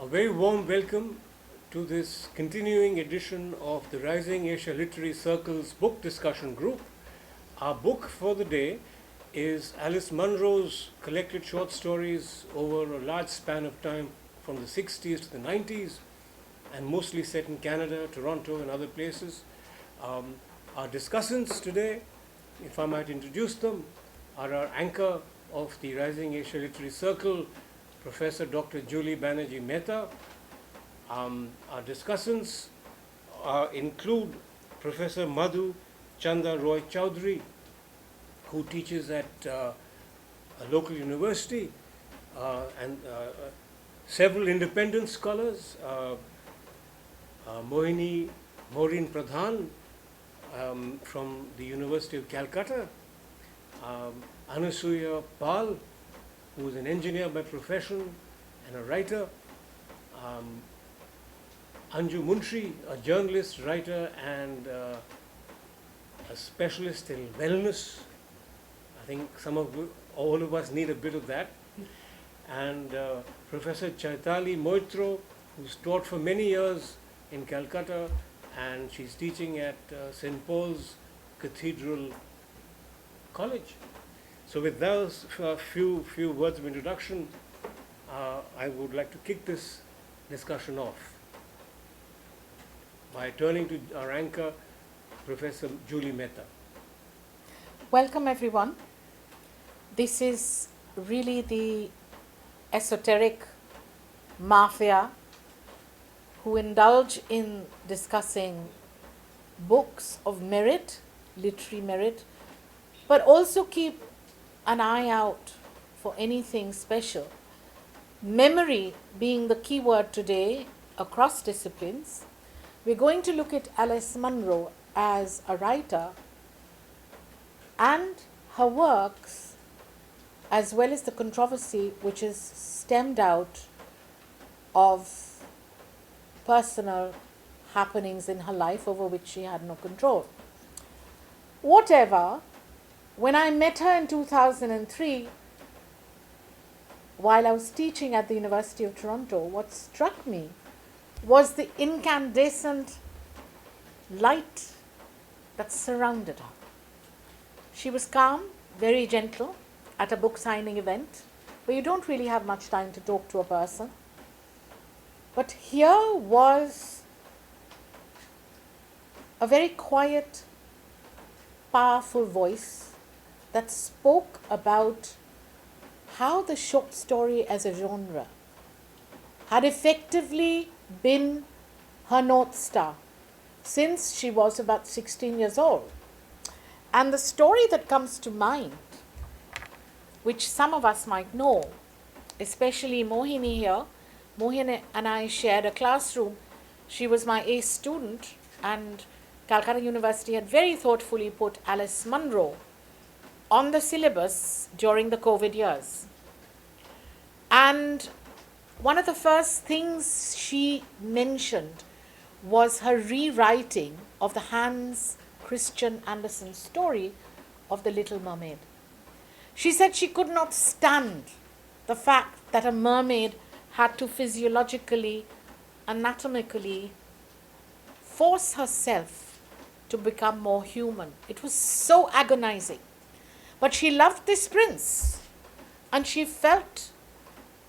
A very warm welcome to this continuing edition of the Rising Asia Literary Circle's book discussion group. Our book for the day is Alice Munro's collected short stories over a large span of time from the 60s to the 90s and mostly set in Canada, Toronto and other places. Our discussants today, if I might introduce them, are our anchor of the Rising Asia Literary Circle, Professor Dr. Julie Banerjee Mehta. Our discussants include Professor Madhu Chanda Roy Chowdhury, who teaches at a local university, and several independent scholars, Maureen Pradhan from the University of Calcutta, Anasuya Pal, who is an engineer by profession and a writer, Anju Munshi, a journalist, writer, and a specialist in wellness. I think all of us need a bit of that. And Professor Chaitali Moitro, who's taught for many years in Calcutta, and she's teaching at St. Paul's Cathedral College. So with those few words of introduction, I would like to kick this discussion off by turning to our anchor, Professor Julie Mehta. Welcome everyone. This is really the esoteric mafia who indulge in discussing books of merit, literary merit, but also keep an eye out for anything special. Memory being the key word today across disciplines, we're going to look at Alice Munro as a writer and her works, as well as the controversy which is stemmed out of personal happenings in her life over which she had no control. Whatever, when I met her in 2003, while I was teaching at the University of Toronto, what struck me was the incandescent light that surrounded her. She was calm, very gentle at a book signing event where you don't really have much time to talk to a person. But here was a very quiet, powerful voice that spoke about how the short story as a genre had effectively been her North Star since she was about 16 years old. And the story that comes to mind, which some of us might know, especially Mohini here, Mohini and I shared a classroom. She was my ace student, and Calcutta University had very thoughtfully put Alice Munro on the syllabus during the COVID years. And one of the first things she mentioned was her rewriting of the Hans Christian Andersen story of The Little Mermaid. She said she could not stand the fact that a mermaid had to physiologically, anatomically force herself to become more human. It was so agonizing. But she loved this prince, and she felt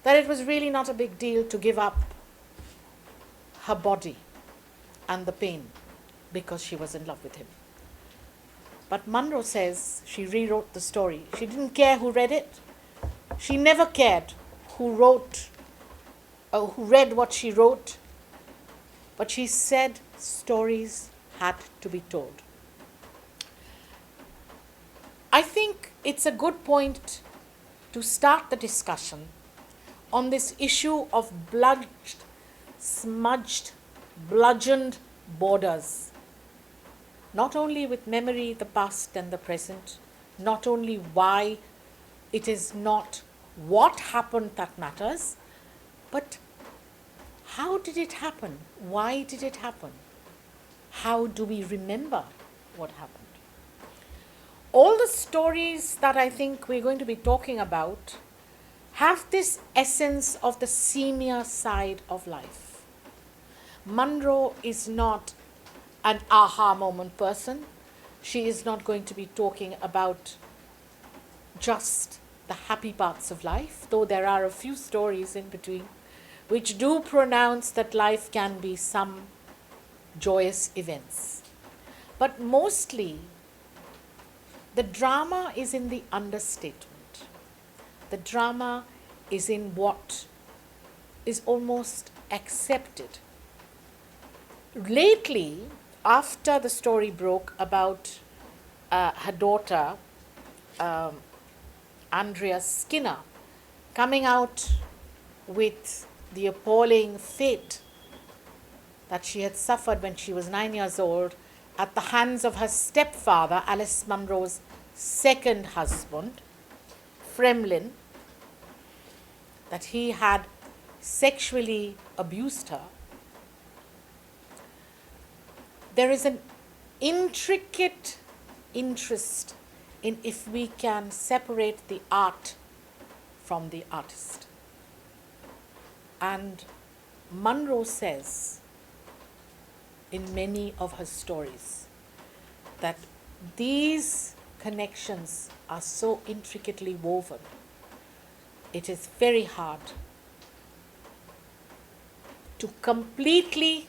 that it was really not a big deal to give up her body and the pain because she was in love with him. But Munro says she rewrote the story. She didn't care who read it. She never cared who read what she wrote. But she said stories had to be told. I think it's a good point to start the discussion on this issue of smudged, bludgeoned borders. Not only with memory, the past and the present, not only why it is not what happened that matters, but how did it happen? Why did it happen? How do we remember what happened? All the stories that I think we're going to be talking about have this essence of the seamier side of life. Munro is not an aha moment person. She is not going to be talking about just the happy parts of life, though there are a few stories in between which do pronounce that life can be some joyous events. But mostly, the drama is in the understatement. The drama is in what is almost accepted. Lately, after the story broke about her daughter, Andrea Skinner, coming out with the appalling fate that she had suffered when she was 9 years old at the hands of her stepfather, Alice Munro's second husband, Fremlin, that he had sexually abused her. There is an intricate interest in if we can separate the art from the artist. And Munro says in many of her stories that these connections are so intricately woven, it is very hard to completely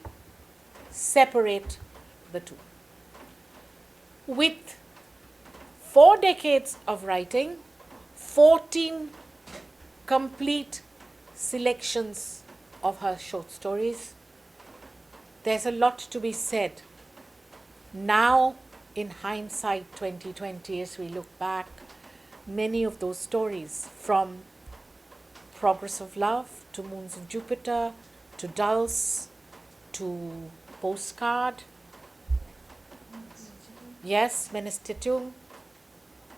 separate the two. With 4 decades of writing, 14 complete selections of her short stories, there's a lot to be said. Now, in hindsight 2020, as we look back, many of those stories, from Progress of Love to Moons of Jupiter to Dulce to Postcard, yes, Menestitum,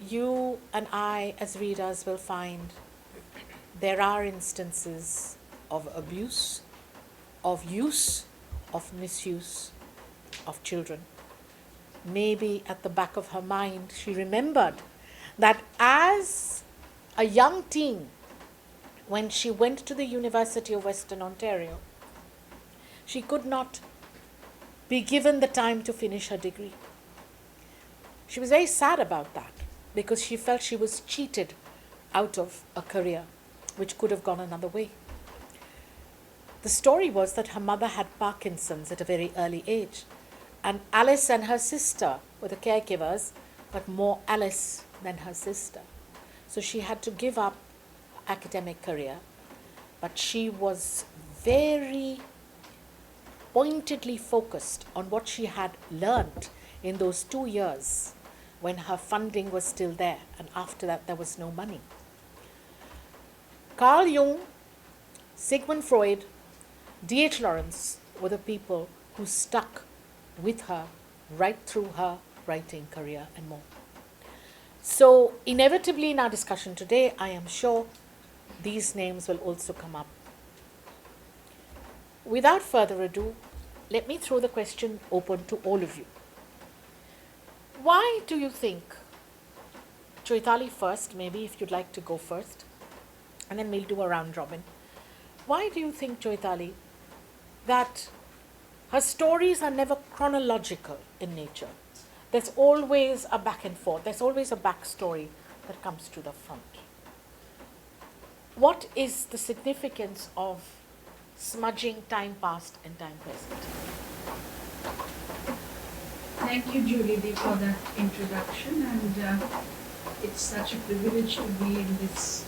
you and I as readers will find there are instances of abuse, of use, of misuse of children. Maybe at the back of her mind she remembered that as a young teen, when she went to the University of Western Ontario, she could not be given the time to finish her degree. She was very sad about that because she felt she was cheated out of a career which could have gone another way. The story was that her mother had Parkinson's at a very early age, and Alice and her sister were the caregivers, but more Alice than her sister. So she had to give up her academic career, but she was very pointedly focused on what she had learned in those 2 years when her funding was still there, and after that there was no money. Carl Jung, Sigmund Freud, D.H. Lawrence were the people who stuck with her right through her writing career and more. So inevitably in our discussion today, I am sure these names will also come up. Without further ado, let me throw the question open to all of you. Why do you think, Choitali first, maybe if you'd like to go first, and then we'll do a round robin. Why do you think, Choitali, that her stories are never chronological in nature? There's always a back and forth. There's always a backstory that comes to the front. What is the significance of smudging time past and time present? Thank you, Julie, for that introduction, and it's such a privilege to be in this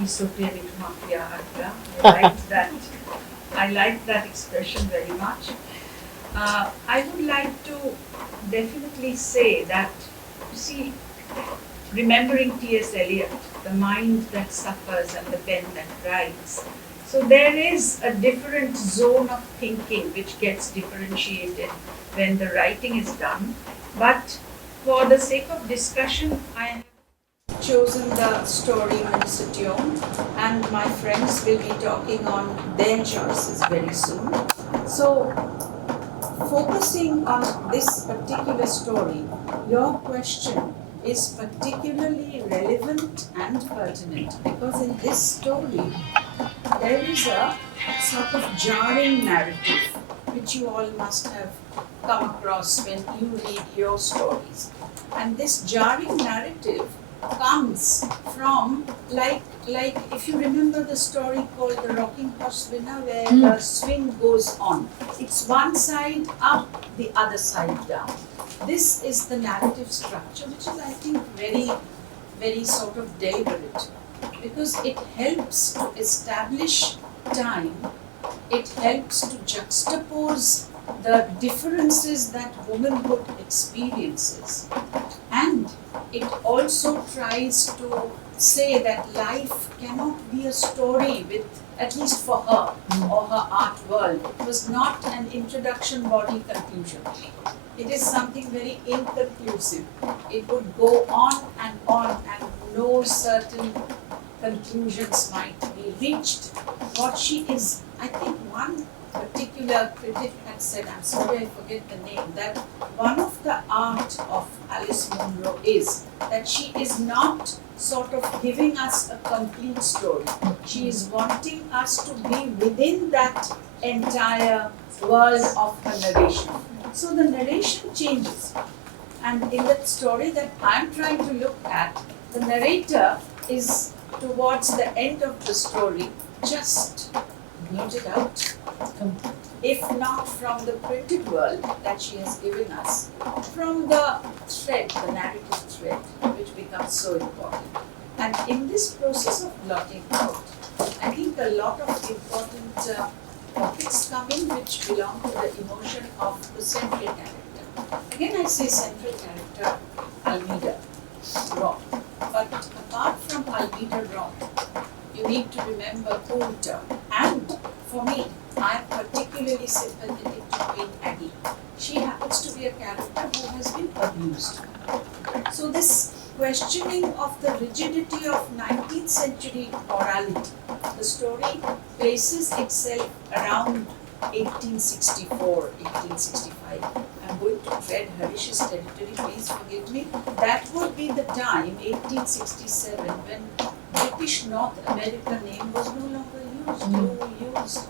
esoteric mafia adda. I like that expression very much. I would like to definitely say that, you see, remembering T.S. Eliot, the mind that suffers and the pen that writes. So there is a different zone of thinking which gets differentiated when the writing is done. But for the sake of discussion, I have chosen the story Menestitum, and my friends will be talking on their choices very soon. So, focusing on this particular story, your question is particularly relevant and pertinent because in this story there is a sort of jarring narrative which you all must have come across when you read your stories. And this jarring narrative comes from, like if you remember the story called The Rocking Horse Winner, where the swing goes on. It's one side up, the other side down. This is the narrative structure, which is, I think, very, very sort of deliberate, because it helps to establish time, it helps to juxtapose the differences that womanhood experiences, and it also tries to say that life cannot be a story with, at least for her or her art world, it was not an introduction body conclusion. It is something very inconclusive. It would go on, and no certain conclusions might be reached. What she is, I think one particular critic had said, I'm sorry I forget the name, that one of the art of Alice Munro is that she is not sort of giving us a complete story. She is wanting us to be within that entire world of her narration. So the narration changes. And in that story that I'm trying to look at, the narrator is towards the end of the story just blurted out, if not from the printed world that she has given us, from the thread, the narrative thread, which becomes so important. And in this process of blotting out, I think a lot of important topics come in which belong to the emotion of the central character. Again, I say central character, Almeida Roth. But apart from Almeida Roth, you need to remember Coulter. And for me, I am particularly sympathetic to Queen Aggie. She happens to be a character who has been abused. So this questioning of the rigidity of 19th century morality, the story places itself around 1864, 1865. I'm going to tread Harish's territory, please forgive me. That would be the time, 1867, when British North America name was no longer used. You used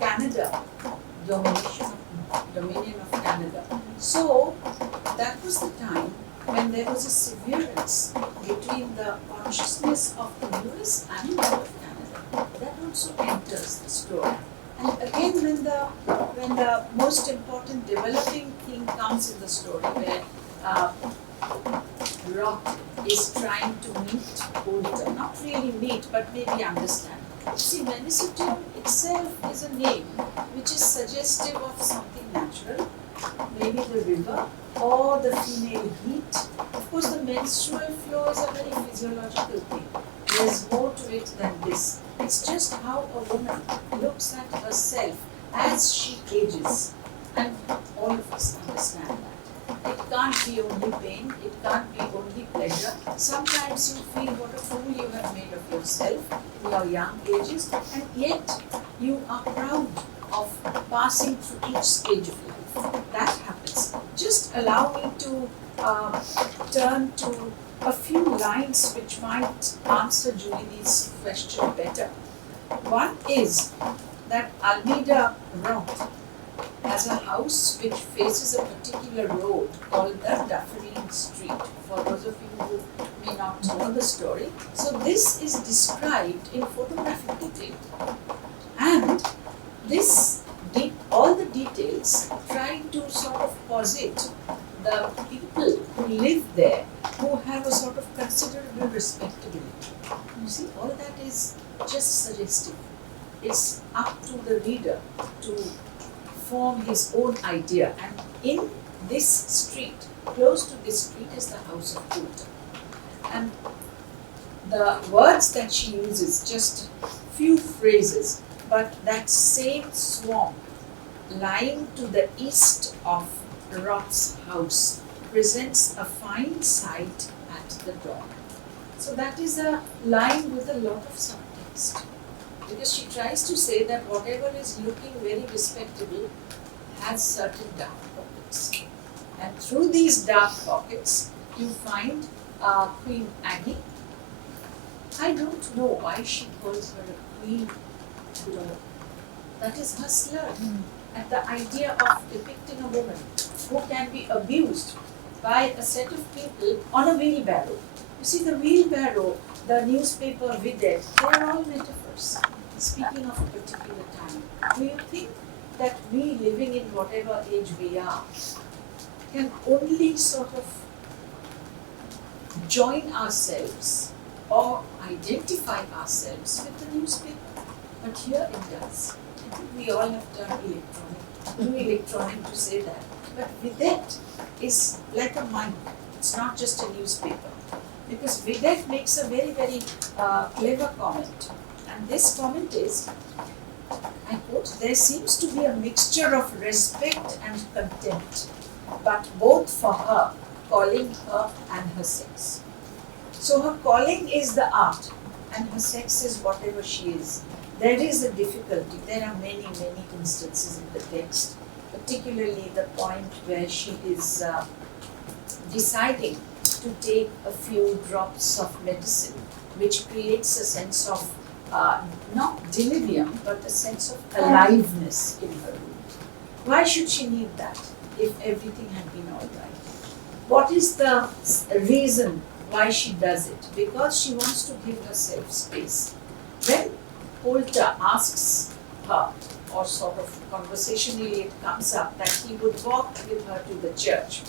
Canada, Dominion of Canada. So that was the time when there was a severance between the consciousness of the US and that of Canada. That also enters the story. And again, when the most important developing thing comes in the story, where Roth is trying to meet Coulter, not really meet, but maybe understand. See, Venezuela itself is a name which is suggestive of something natural, maybe the river or the female heat. Of course, the menstrual flow is a very physiological thing. There's more to it than this. It's just how a woman looks at herself as she ages. And all of us understand that. It can't be only pain, it can't be only pleasure. Sometimes you feel what a fool you have made of yourself in your young ages, and yet you are proud of passing through each stage of life. That happens. Just allow me to turn to a few lines which might answer Julie's question better. One is that Almeida Roth has a house which faces a particular road called the Dufferin Street, for those of you who may not know the story. So this is described in photographic detail. And this, all the details try to sort of posit the people who live there, who have a sort of considerable respectability. You see, all that is just suggestive. It's up to the reader to form his own idea. And in this street, close to this street, is the house of Coulter. And the words that she uses, just few phrases, but that same swamp lying to the east of Roth's house presents a fine sight at the dawn. So that is a line with a lot of subtext, because she tries to say that whatever is looking very respectable has certain dark pockets. And through these dark pockets, you find Queen Aggie. I don't know why she calls her a queen at all. That is her slur. And the idea of depicting a woman who can be abused by a set of people on a wheelbarrow. You see, the wheelbarrow, the newspaper with it, they are all metaphors. Speaking of a particular time, do you think that we, living in whatever age we are, can only sort of join ourselves or identify ourselves with the newspaper? But here it does. I think we all have turned too electronic to say that. But Vidette is like a mind. It's not just a newspaper. Because Vidette makes a very, very clever comment. And this comment is, I quote, there seems to be a mixture of respect and contempt, but both for her, calling her and her sex. So her calling is the art, and her sex is whatever she is. There is a difficulty. There are many, many instances in the text, particularly the point where she is deciding to take a few drops of medicine, which creates a sense of not delirium, but a sense of aliveness in her room. Why should she need that if everything had been all right? What is the reason why she does it? Because she wants to give herself space. When Poulter asks her, or sort of conversationally it comes up, that he would walk with her to the church,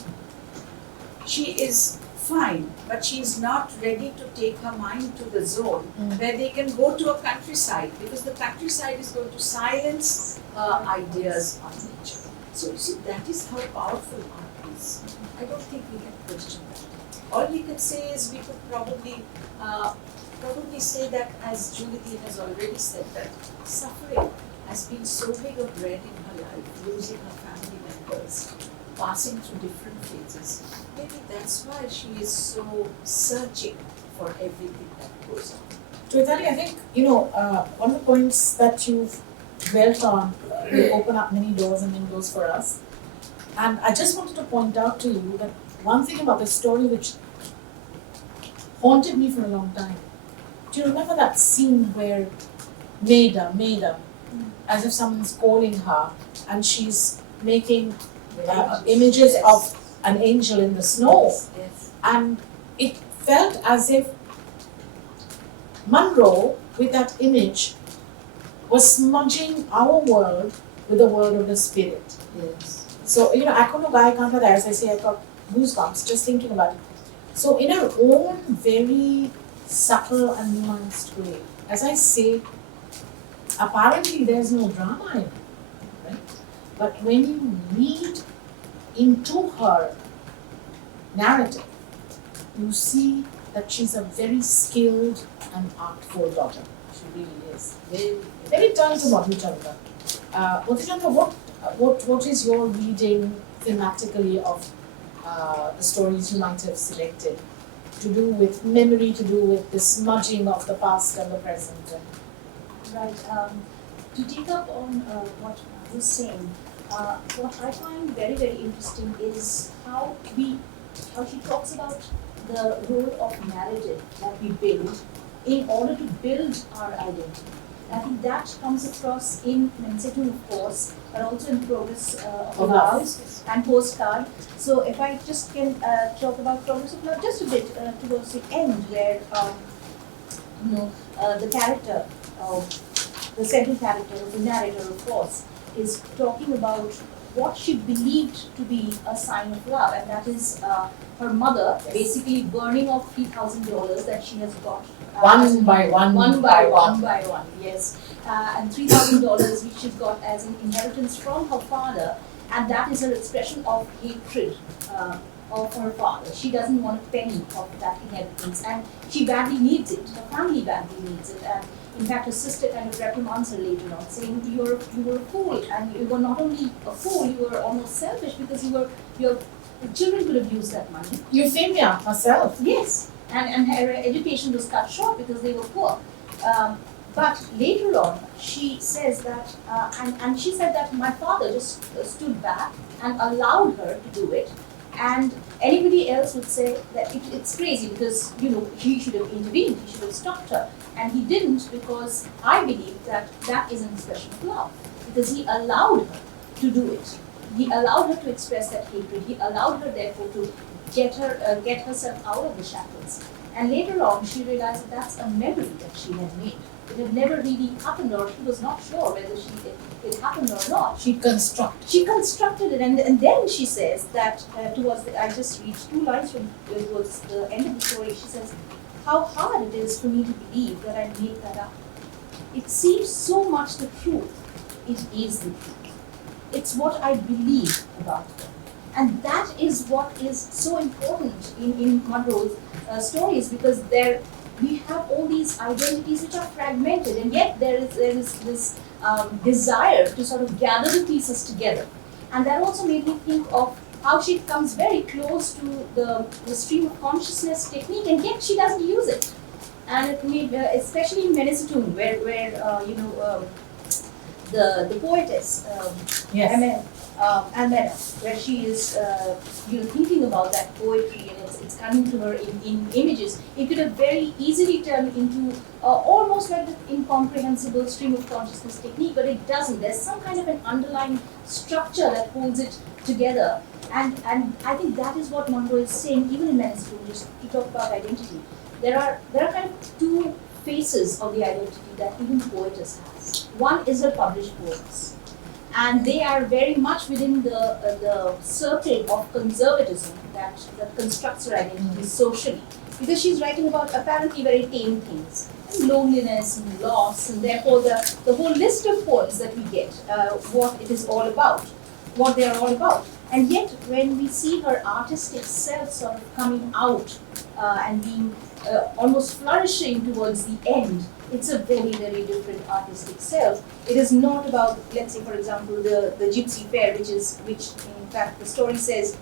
she is fine, but she is not ready to take her mind to the zone where they can go to a countryside, because the countryside is going to silence her ideas on nature. So you see, that is how powerful art is. I don't think we can question that. All we can say is we could probably say that, as Julie has already said, that suffering has been so big a dread in her life, losing her family members, passing through different phases. Maybe that's why she is so searching for everything that goes on. Chaitanya, I think, one of the points that you've dwelt on will open up many doors and windows for us. And I just wanted to point out to you that one thing about this story which haunted me for a long time. Do you remember that scene where Maida, as if someone's calling her, and she's making images of an angel in the snow? Yes. And it felt as if Munro, with that image, was smudging our world with the world of the spirit. Yes. So, Akono Gai Kanta, as I say, I got goosebumps just thinking about it. So, in her own very subtle and nuanced way, as I say, apparently there's no drama in it, right? But when you read into her narrative, you see that she's a very skilled and artful daughter. She really is. Let me turn to Madhuchanda. Madhuchanda, what is your reading thematically of the stories you might have selected, to do with memory, to do with the smudging of the past and the present? Right. To take up on what I was saying, what I find very, very interesting is how she talks about the role of narrative that we build in order to build our identity. I think that comes across in Mensetu, of course, but also in Progress of Love and Postcard. So if I just can talk about Progress of Love just a bit towards the end, where the character, the central character, the narrator, of course, is talking about what she believed to be a sign of love, and that is her mother basically burning off $3,000 that she has got. One by one, Yes. And $3,000 which she got as an inheritance from her father, and that is her expression of hatred of her father. She doesn't want a penny of that inheritance, and she badly needs it. Her family badly needs it, and in fact, her sister kind of reprimands her later on, saying you were a fool, and you were not only a fool, you were almost selfish because your children could have used that money. Euphemia herself. Yes, and her education was cut short because they were poor. But later on, she says that, and she said that my father just stood back and allowed her to do it, And anybody else would say that it's crazy because, he should have intervened, he should have stopped her. And he didn't, because I believe that that is an expression of love. Because he allowed her to do it. He allowed her to express that hatred. He allowed her, therefore, to get herself out of the shackles. And later on, she realized that that's a memory that she had made. It had never really happened, or she was not sure whether it happened or not. She constructed it, and then she says that I just read 2 lines from towards the end of the story. She says, "How hard it is for me to believe that I made that up. It seems so much the truth. It is the truth. It's what I believe about them." And that is what is so important in Munro's stories, because we have all these identities which are fragmented, and yet there is this desire to sort of gather the pieces together. And that also made me think of how she comes very close to the stream of consciousness technique, and yet she doesn't use it. And it made, especially in Menacetoon, where the poetess, Almeda, where she is thinking about that poetry, and it's coming to her in images. It could have very easily turned into almost like an incomprehensible stream of consciousness technique, but it doesn't. There's some kind of an underlying structure that holds it together, and I think that is what Munro is saying, even in Menacetoon, just to talk about identity. There are kind of 2 faces of the identity that even poetess has. One is her published poems, and they are very much within the circle of conservatism that constructs her identity socially, because she's writing about apparently very tame things, and loneliness and loss, and therefore the whole list of poems that we get, what it is all about, what they are all about. And yet, when we see her artistic self sort of coming out and being almost flourishing towards the end, it's a very, very different artistic self. It is not about, let's say, for example, the gypsy fair, which in fact the story says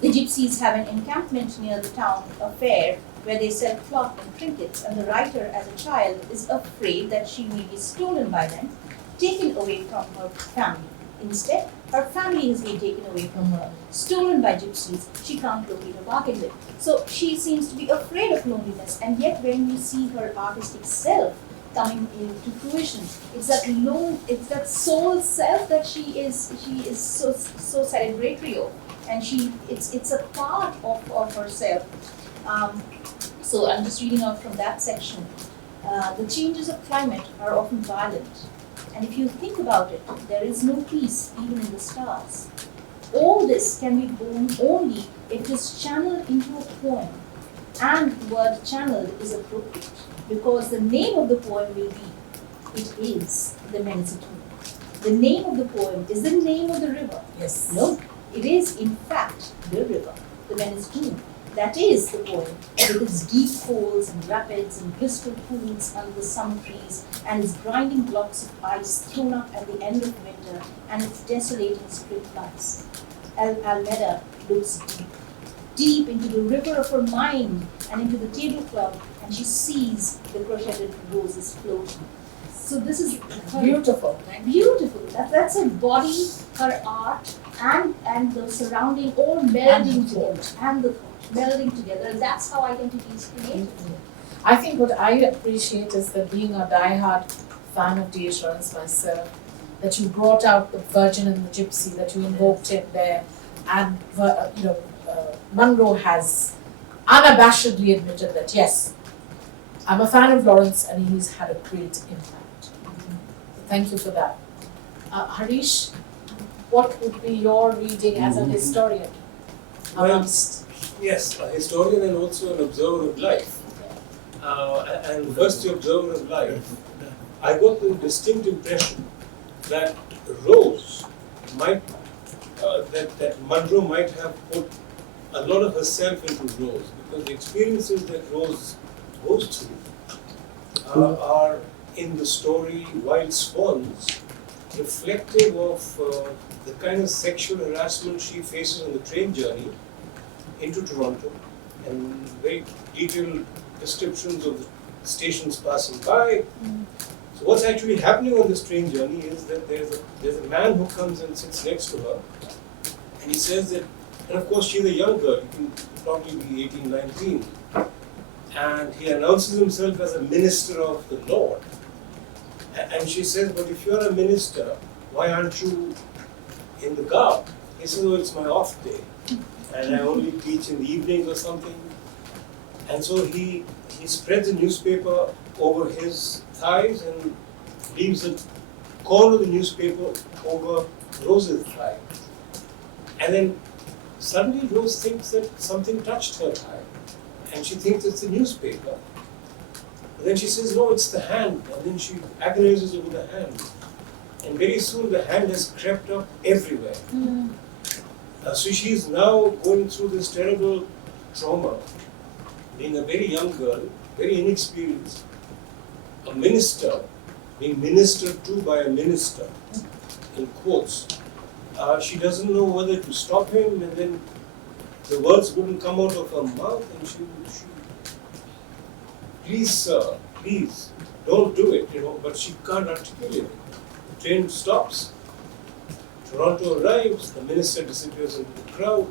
the gypsies have an encampment near the town, a fair, where they sell cloth and trinkets, and the writer, as a child, is afraid that she may be stolen by them, taken away from her family. Instead, her family has been taken away from her, stolen by gypsies. She can't locate a bargain with. So she seems to be afraid of loneliness, and yet when you see her artistic self coming into fruition, it's that soul self that she is so celebratory of, and it's a part of herself. So I'm just reading out from that section. The changes of climate are often violent. And if you think about it, there is no peace even in the stars. All this can be borne only if it is channeled into a poem. And the word channeled is appropriate, because the name of the poem will be, it is the Menacetoon. The name of the poem is the name of the river. Yes. No, it is in fact the river, the Menacetoon. That is the poem, with its deep falls and rapids and blissful pools under the summer trees, and its grinding blocks of ice thrown up at the end of winter, and its desolating spring floods. Almeda looks deep into the river of her mind and into the tablecloth, and she sees the crocheted roses floating. So this is her Beautiful. beautiful. That's her body, her art, and the surrounding all melding together, and the thought melding together, and that's how identity is created. I think what I appreciate is that, being a diehard fan of D. Assurance myself, that you brought out the Virgin and the Gypsy, that you invoked it there, and Munro has unabashedly admitted that, yes, I'm a fan of Lawrence and he's had a great impact. So thank you for that. Harish, what would be your reading as a historian amongst? Yes, a historian and also an observer of life. And first, the observer of life, I got the distinct impression that Rose might, that Munro might have put a lot of herself into Rose, because the experiences that Rose goes through are in the story Wild Swans, reflective of the kind of sexual harassment she faces on the train journey into Toronto, and very detailed descriptions of the stations passing by. So what's actually happening on this train journey is that there's a man who comes and sits next to her, and he says that And of course, she's a young girl, he can probably be 18, 19. And he announces himself as a minister of the Lord. And she says, but if you're a minister, why aren't you in the garb? He says, oh, it's my off day. And I only teach in the evenings or something. And so he spreads a newspaper over his thighs and leaves a corner of the newspaper over Rose's thigh. And then suddenly Rose thinks that something touched her thigh. And she thinks it's a newspaper. But then she says, no, it's the hand. And then she agonizes over the hand. And very soon the hand has crept up everywhere. So she's now going through this terrible trauma, being a very young girl, very inexperienced, a minister, being ministered to by a minister, in quotes. She doesn't know whether to stop him, and then the words wouldn't come out of her mouth, and she please sir, please, don't do it, but she can't articulate it. The train stops. Toronto arrives, the minister disappears into the crowd,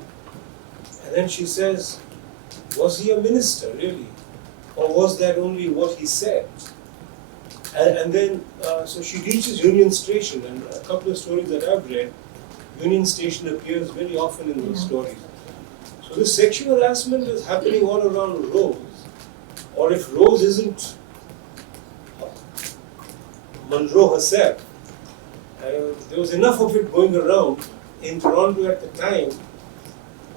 and then she says, was he a minister really? Or was that only what he said? And then, so she reaches Union Station, and a couple of stories that I've read, Union Station appears very often in those stories. So this sexual harassment is happening all around Rose, or if Rose isn't Munro herself, there was enough of it going around in Toronto at the time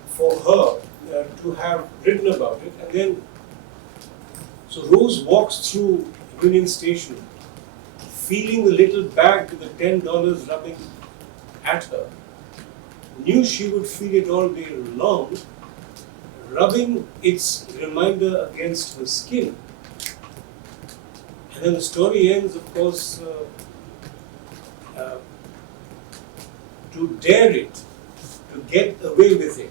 for her to have written about it. And then, so Rose walks through Union Station, feeling the little bag with the $10 rubbing at her. Knew she would feel it all day long, rubbing its reminder against her skin. And then the story ends, of course, to dare it, to get away with it,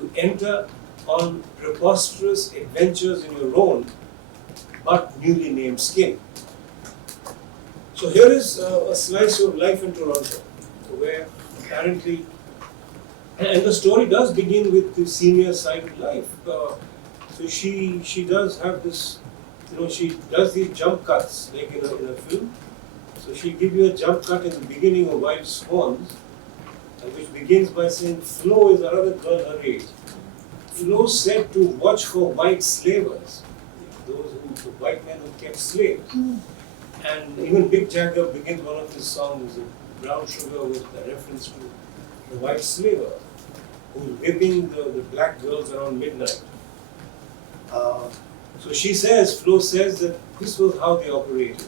to enter on preposterous adventures in your own, but newly named skin. So here is a slice of life in Toronto, where apparently, and the story does begin with the senior side of life. So she does have this, she does these jump cuts like in a film. So she'll give you a jump cut in the beginning of Wild Swans, which begins by saying, Flo is another girl her age. Flo said to watch for white slavers, the white men who kept slaves. And even Big Jagger begins one of his songs, Brown Sugar, with a reference to the white slaver who's whipping the black girls around midnight. So she says, Flo says that this was how they operated.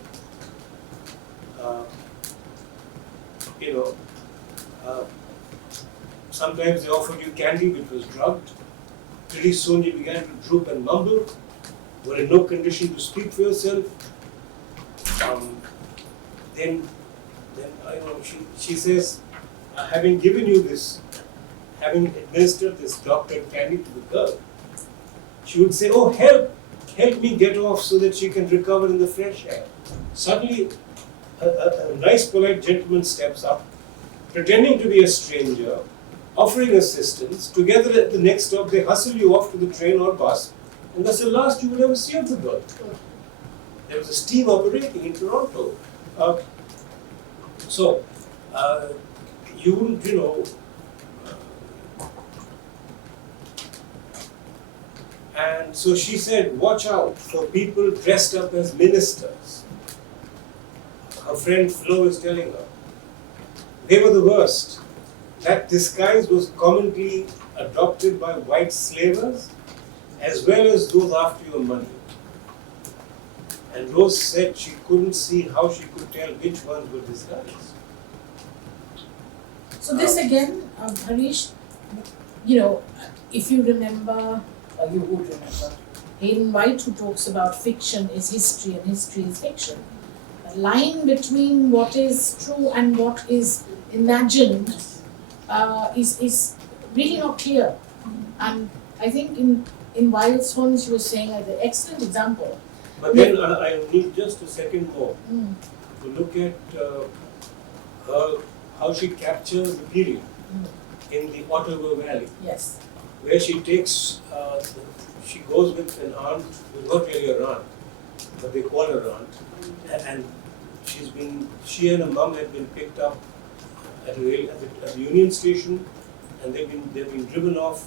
Sometimes they offered you candy which was drugged. Pretty soon you began to droop and mumble. Were in no condition to speak for yourself. Then she says, having given you this, having administered this doctored candy to the girl, she would say, oh, help me get off so that she can recover in the fresh air. Suddenly, a nice, polite gentleman steps up, pretending to be a stranger, offering assistance. Together at the next stop, they hustle you off to the train or bus, and that's the last you will ever see of the girl. There was a sting operating in Toronto. You wouldn't, and so she said, watch out for people dressed up as ministers. Her friend Flo is telling her. They were the worst. That disguise was commonly adopted by white slavers as well as those after your money. And Rose said she couldn't see how she could tell which ones were disguised. So this again, Harish, if you remember, or you would remember, Hayden White, who talks about fiction is history and history is fiction. The line between what is true and what is imagined is really not clear. And I think in Wild Swans you were saying an excellent example. But then I need just a second more to look at how she captures the period. in the Ottawa Valley, Yes. where she takes, she goes with an aunt, who's not really her aunt, but they call her aunt, and she and her mum had been picked up at the Union Station, and they've been driven off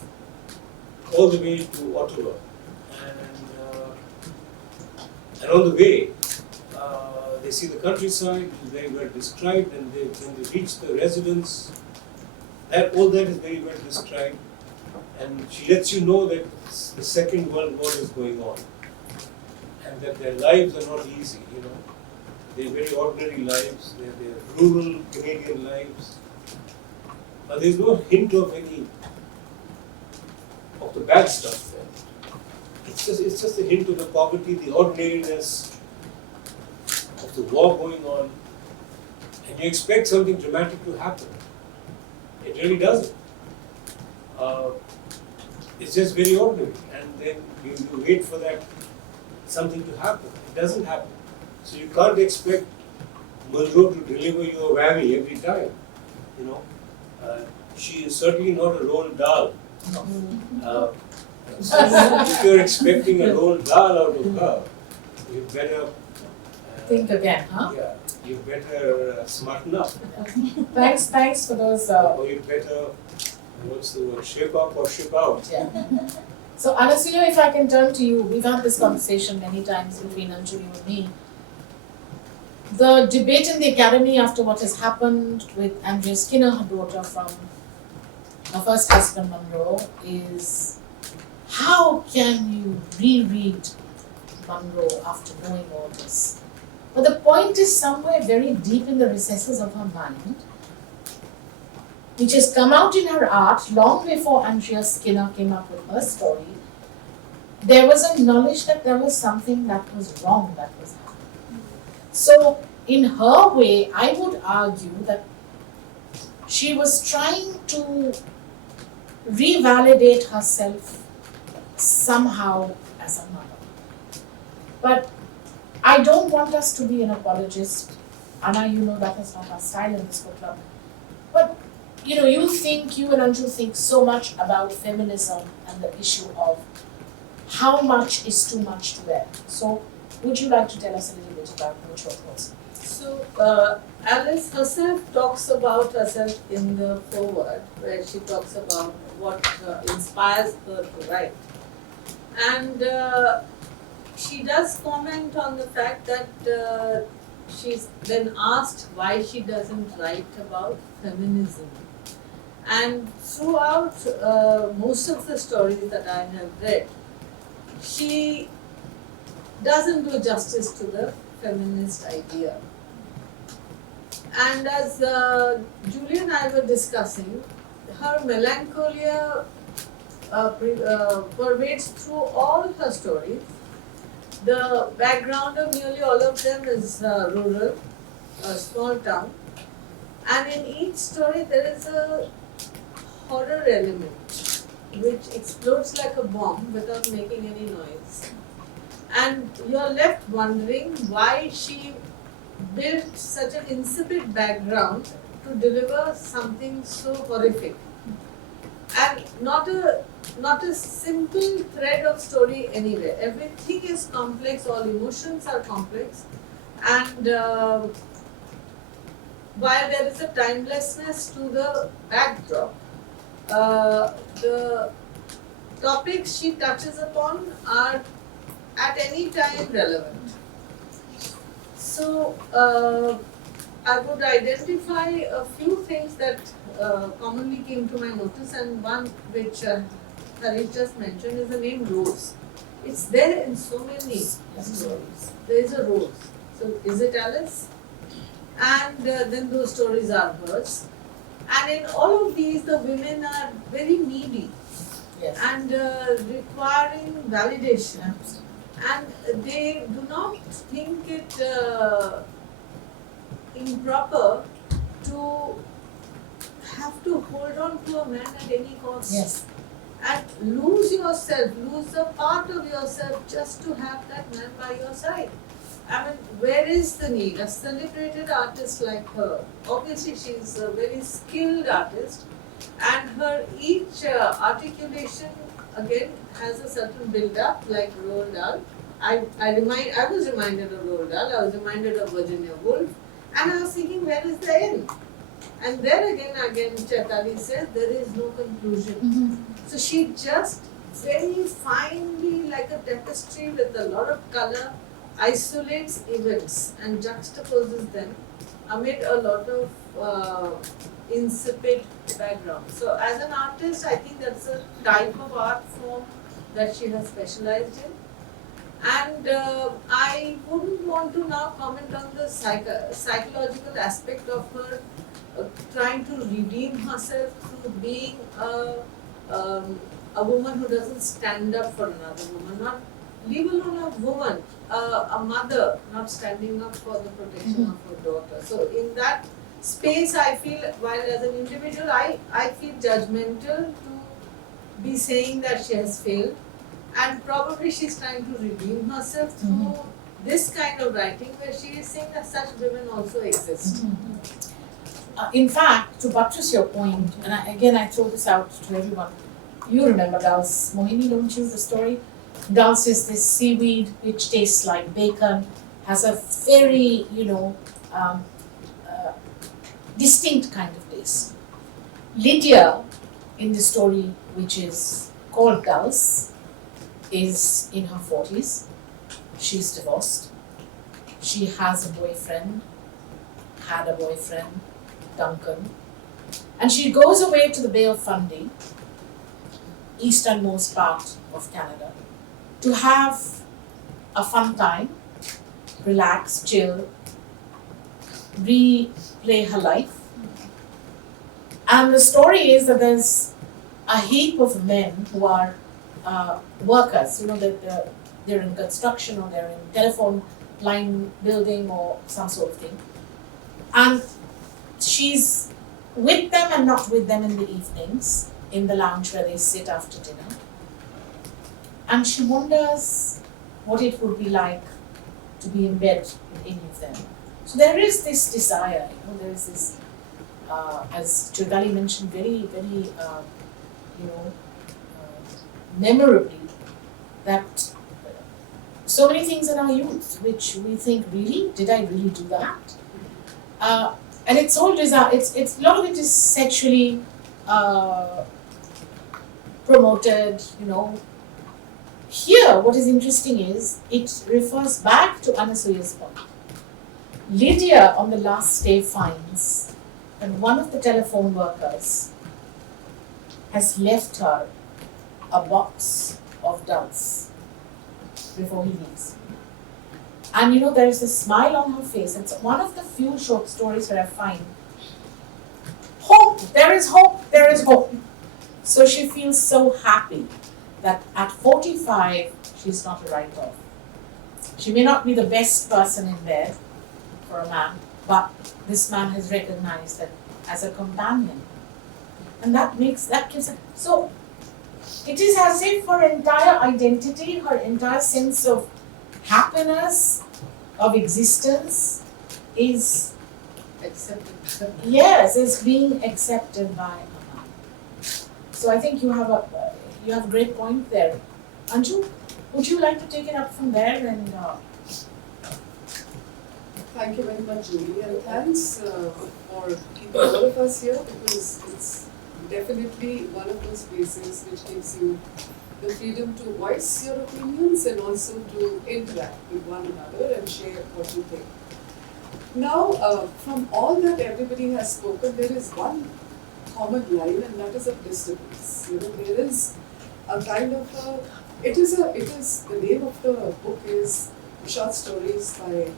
all the way to Ottawa, and on the way, they see the countryside, which is very well described, and when they reach the residence, all that is very well described, and she lets you know that the Second World War is going on, and that their lives are not easy, They're very ordinary lives, they're rural Canadian lives, but there's no hint of the bad stuff there. It's just a hint of the poverty, the ordinariness of the war going on, and you expect something dramatic to happen. It really doesn't. It's just very ordinary, and then you wait for that something to happen. It doesn't happen. So you can't expect Munro to deliver you a whammy every time. She is certainly not a rolled dal. So if you're expecting a rolled dal out of her, you better Think again, huh? Yeah, you better smarten up. Thanks for those. Or you better, what's the word, shape up or ship out. Yeah. So Anastasia, if I can turn to you, we've had this conversation many times between Anjali and me. The debate in the academy after what has happened with Andrea Skinner, her daughter from her first husband Munro, is how can you reread Munro after knowing all this? But the point is somewhere very deep in the recesses of her mind, which has come out in her art long before Andrea Skinner came up with her story. There was a knowledge that there was something that was wrong that was happening. So, in her way, I would argue that she was trying to revalidate herself somehow as a mother. But I don't want us to be an apologist. Anna, you know that is not our style in this book club. But you and Anju think so much about feminism and the issue of how much is too much to bear. So, would you like to tell us a little bit about what your thoughts? So, Alice herself talks about herself in the foreword, where she talks about what inspires her to write. And she does comment on the fact that she's then asked why she doesn't write about feminism. And throughout most of the stories that I have read, she doesn't do justice to the feminist idea. And as Julie and I were discussing, her melancholia pervades through all her stories. The background of nearly all of them is rural, a small town. And in each story there is a horror element which explodes like a bomb without making any noise. And you're left wondering why she built such an insipid background to deliver something so horrific. And not a simple thread of story anywhere. Everything is complex, all emotions are complex. And while there is a timelessness to the backdrop, the topics she touches upon are at any time relevant. So, I would identify a few things that commonly came to my notice, and one which Harish just mentioned is the name Rose. It's there in so many stories. There is a rose. So, is it Alice? And then those stories are hers. And in all of these, the women are very needy. Yes. And requiring validation. And they do not think it improper to have to hold on to a man at any cost. Yes. And lose yourself, lose a part of yourself just to have that man by your side. I mean, where is the need? A celebrated artist like her, obviously she's a very skilled artist, and her each articulation again has a certain build-up, like Roald Dahl. I was reminded of Roald Dahl. I was reminded of Virginia Woolf, and I was thinking, where is the end? And then again, Chaitali says there is no conclusion. So she just very finely, like a tapestry with a lot of color, isolates events and juxtaposes them amid a lot of insipid background. So as an artist, I think that's a type of art form that she has specialized in. And I wouldn't want to now comment on the psychological aspect of her trying to redeem herself through being a woman who doesn't stand up for another woman, not leave alone a woman, a mother not standing up for the protection of her daughter. So in that space, I feel, while as an individual, I feel judgmental to be saying that she has failed, and probably she's trying to redeem herself through this kind of writing, where she is saying that such women also exist. In fact, to buttress your point, and I throw this out to everyone, you remember Dulce, Mohini, don't you, the story? Dulce is this seaweed which tastes like bacon, has a very, distinct kind of taste. Lydia, in the story which is called Dulce, is in her 40s. She's divorced. She has a boyfriend, had a boyfriend, Duncan, and she goes away to the Bay of Fundy, easternmost part of Canada, to have a fun time, relax, chill, replay her life. And the story is that there's a heap of men who are workers, that they're in construction or they're in telephone line building or some sort of thing. And she's with them and not with them in the evenings, in the lounge where they sit after dinner. And she wonders what it would be like to be in bed with any of them. So there is this desire, there is this, as Chaitali mentioned, very, very, memorably, that so many things in our youth which we think, really, did I really do that? And it's all desire. It's a lot of it is sexually promoted. Here, what is interesting is it refers back to Anasuya's point. Lydia, on the last day, finds that one of the telephone workers has left her a box of dulse before he leaves. And there is a smile on her face. It's one of the few short stories where I find hope, there is hope, there is hope. So she feels so happy that at 45, she's not a write-off. She may not be the best person in bed for a man, but this man has recognized that as a companion. And that gives her, so it is as if her entire identity, her entire sense of happiness, of existence is Accepted. Yes, is being accepted by a man. So I think you have a great point there. Anju, would you like to take it up from there and Thank you very much, Julie, and thanks for keeping all of us here, because it's definitely one of those places which gives you the freedom to voice your opinions and also to interact with one another and share what you think. Now, from all that everybody has spoken, there is one common line, and that is of disturbance. There is a kind of the name of the book is Short Stories by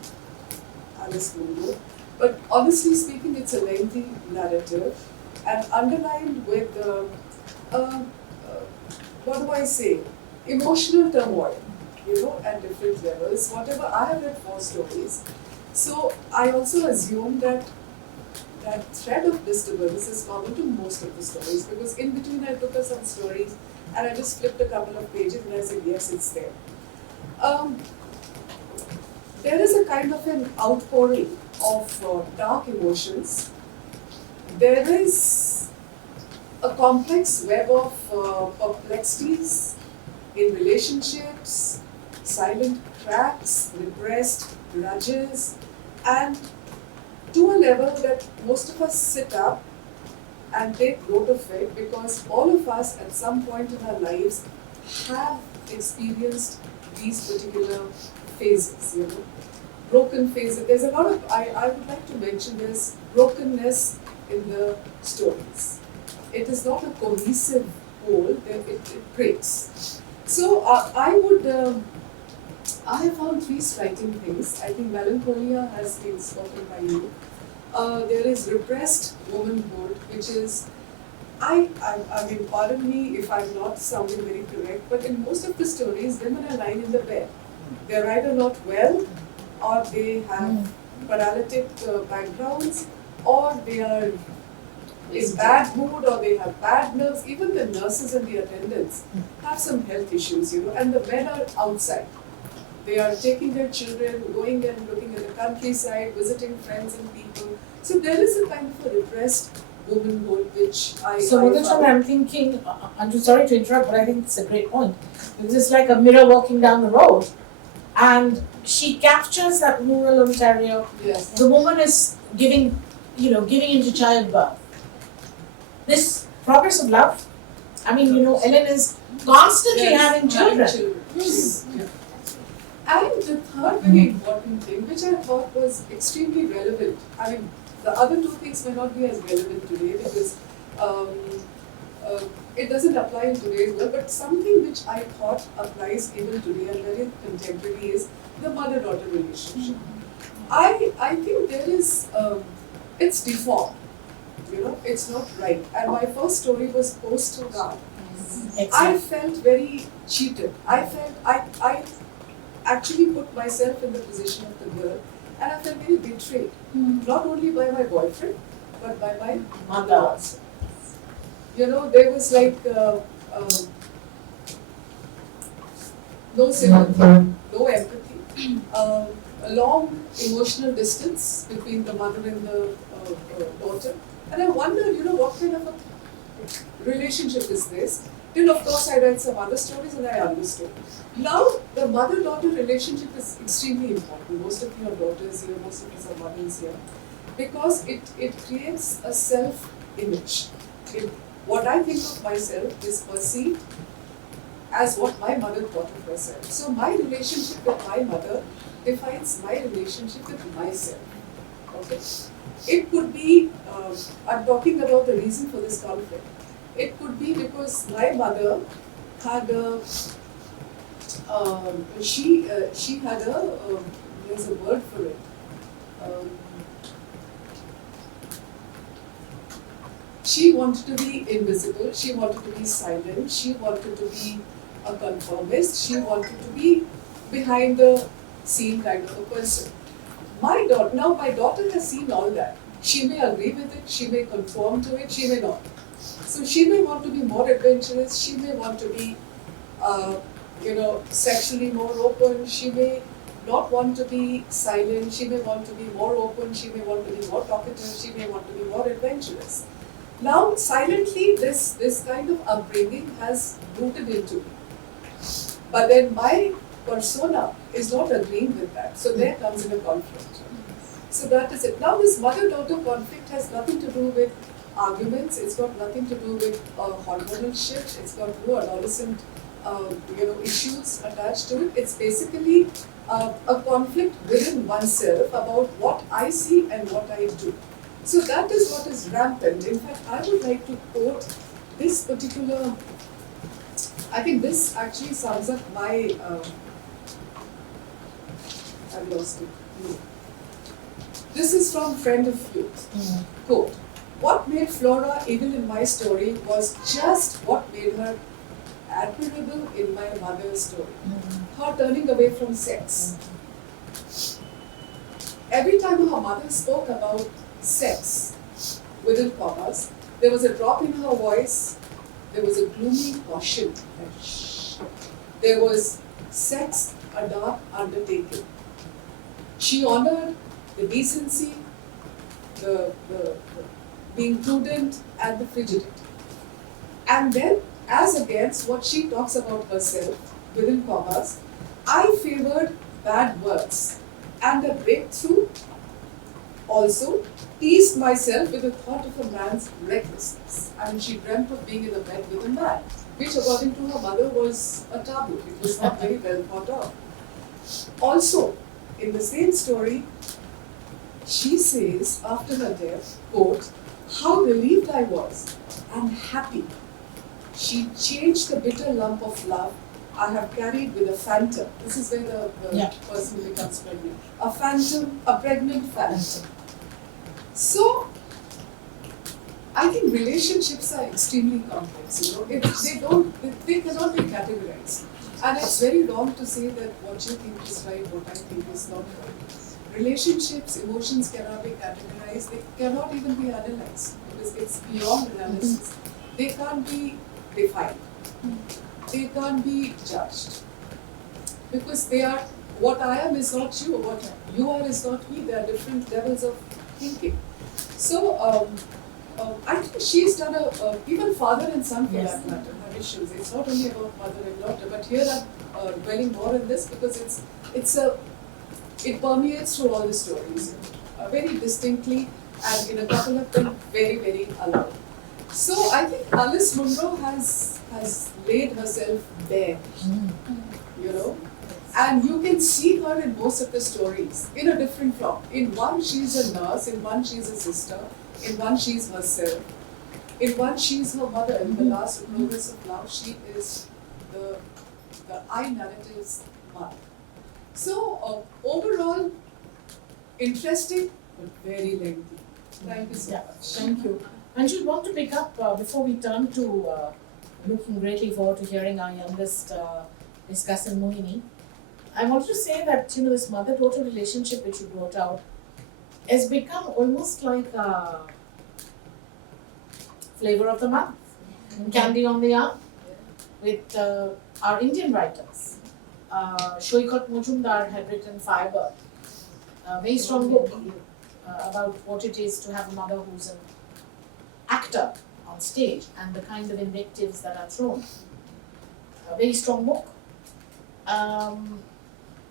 Alice Munro, but honestly speaking, it's a lengthy narrative and underlined with what do I say, emotional turmoil, at different levels. Whatever, I have read 4 stories, so I also assume that thread of disturbance is common to most of the stories, because in between I took some stories and I just flipped a couple of pages and I said, yes, it's there. There is a kind of an outpouring of dark emotions. There is a complex web of perplexities in relationships, silent cracks, repressed grudges, and to a level that most of us sit up and take note of it, because all of us at some point in our lives have experienced these particular phases, you know. Broken phases. There's a lot of, I would like to mention this brokenness in the stories. It is not a cohesive whole, it breaks. So I have found three striking things. I think melancholia has been spoken by you. There is repressed womanhood, which is, I mean, pardon me if I'm not sounding very correct, but in most of the stories, women are lying in the bed. They're either not well, or they have paralytic backgrounds, or they are in bad mood, or they have bad nerves. Even the nurses and the attendants have some health issues, you know, and the men are outside. They are taking their children, going and looking at the countryside, visiting friends and people. So there is a kind of a repressed womanhood which So Mudachand, I'm thinking, I'm just sorry to interrupt, but I think it's a great point. It's just like a mirror walking down the road, and she captures that rural Ontario. Yes. The woman is giving into childbirth. This progress of love. I mean, Ellen is constantly having children. Yes. Yeah. And the third very important thing, which I thought was extremely relevant, I mean, the other two things may not be as relevant today because it doesn't apply in today's world, but something which I thought applies even today and very contemporary is the mother-daughter relationship. I think there is, it's deformed, it's not right. And my first story was post-God. I felt very cheated. I actually put myself in the position of the girl, and I felt very betrayed, not only by my boyfriend, but by my mother also. There was like no sympathy, no empathy, a long emotional distance between the mother and the daughter. And I wondered, what kind of a relationship is this? Till of course I read some other stories and I understood. Now the mother-daughter relationship is extremely important. Most of your daughters here, most of us are mothers here, because it creates a self-image. What I think of myself is perceived as what my mother thought of herself. So my relationship with my mother defines my relationship with myself. Okay? It could be, I'm talking about the reason for this conflict. It could be because my mother had a, she had a, there's a word for it. She wanted to be invisible, she wanted to be silent, she wanted to be a conformist, she wanted to be behind the scene kind of a person. My daughter has seen all that. She may agree with it, she may conform to it, she may not. So she may want to be more adventurous, she may want to be, sexually more open, she may not want to be silent, she may want to be more open, she may want to be more talkative, she may want to be more adventurous. Now, silently, this kind of upbringing has rooted into me. But then my persona is not agreeing with that, so there comes in a conflict. So that is it. Now, this mother-daughter conflict has nothing to do with arguments, it's got nothing to do with hormonal shift, it's got no adolescent issues attached to it. It's basically a conflict within oneself about what I see and what I do. So that is what is rampant. In fact, I would like to quote this particular, I think this actually sums up my, I've lost it. This is from Friend of Youth. Quote, "What made Flora evil in my story was just what made her admirable in my mother's story. Her turning away from sex. Every time her mother spoke about sex, within commas, there was a drop in her voice, there was a gloomy caution, like shh. There was sex, a dark undertaking. She honored the decency, the being prudent, and the frigidity. And then, as against what she talks about herself, within commas, I favored bad words and a breakthrough. Also, teased myself with the thought of a man's recklessness. I mean, she dreamt of being in a bed with a man, which according to her mother was a taboo. It was not very well thought of. Also, in the same story, she says after her death, quote, how relieved I was and happy. She changed the bitter lump of love I have carried with a phantom. This is where the Yeah. person becomes pregnant. A phantom, a pregnant phantom. So, I think relationships are extremely complex. You know, they cannot be categorized. And it's very wrong to say that what you think is right, what I think is not right. Relationships, emotions cannot be categorized. They cannot even be analyzed because it's beyond analysis. They can't be defined. They can't be judged because they are what I am is not you, what you are is not me. There are different levels of thinking. So I think she's done even father and son for that matter have issues. It's not only about mother and daughter, but here I'm dwelling more on this because it permeates through all the stories very distinctly and in a couple of them very, very alone. So I think Alice Munro has laid herself bare, you know, and you can see her in most of the stories in a different form. In one she's a nurse, in one she's a sister, in one she's herself, in one she's her mother. In the last Progress of Love, she is the I narrative's mother. So overall, interesting but very lengthy. Thank you so Yeah, much. thank you. And you'd want to pick up before we turn to looking greatly forward to hearing our youngest discuss in Mohini. I wanted to say that this mother-daughter relationship which you brought out has become almost like a flavor of the month, candy on the arm, with our Indian writers. Shoikot Mujumdar had written Firebird, a very strong book about what it is to have a mother who's an actor on stage and the kind of invectives that are thrown. A very strong book.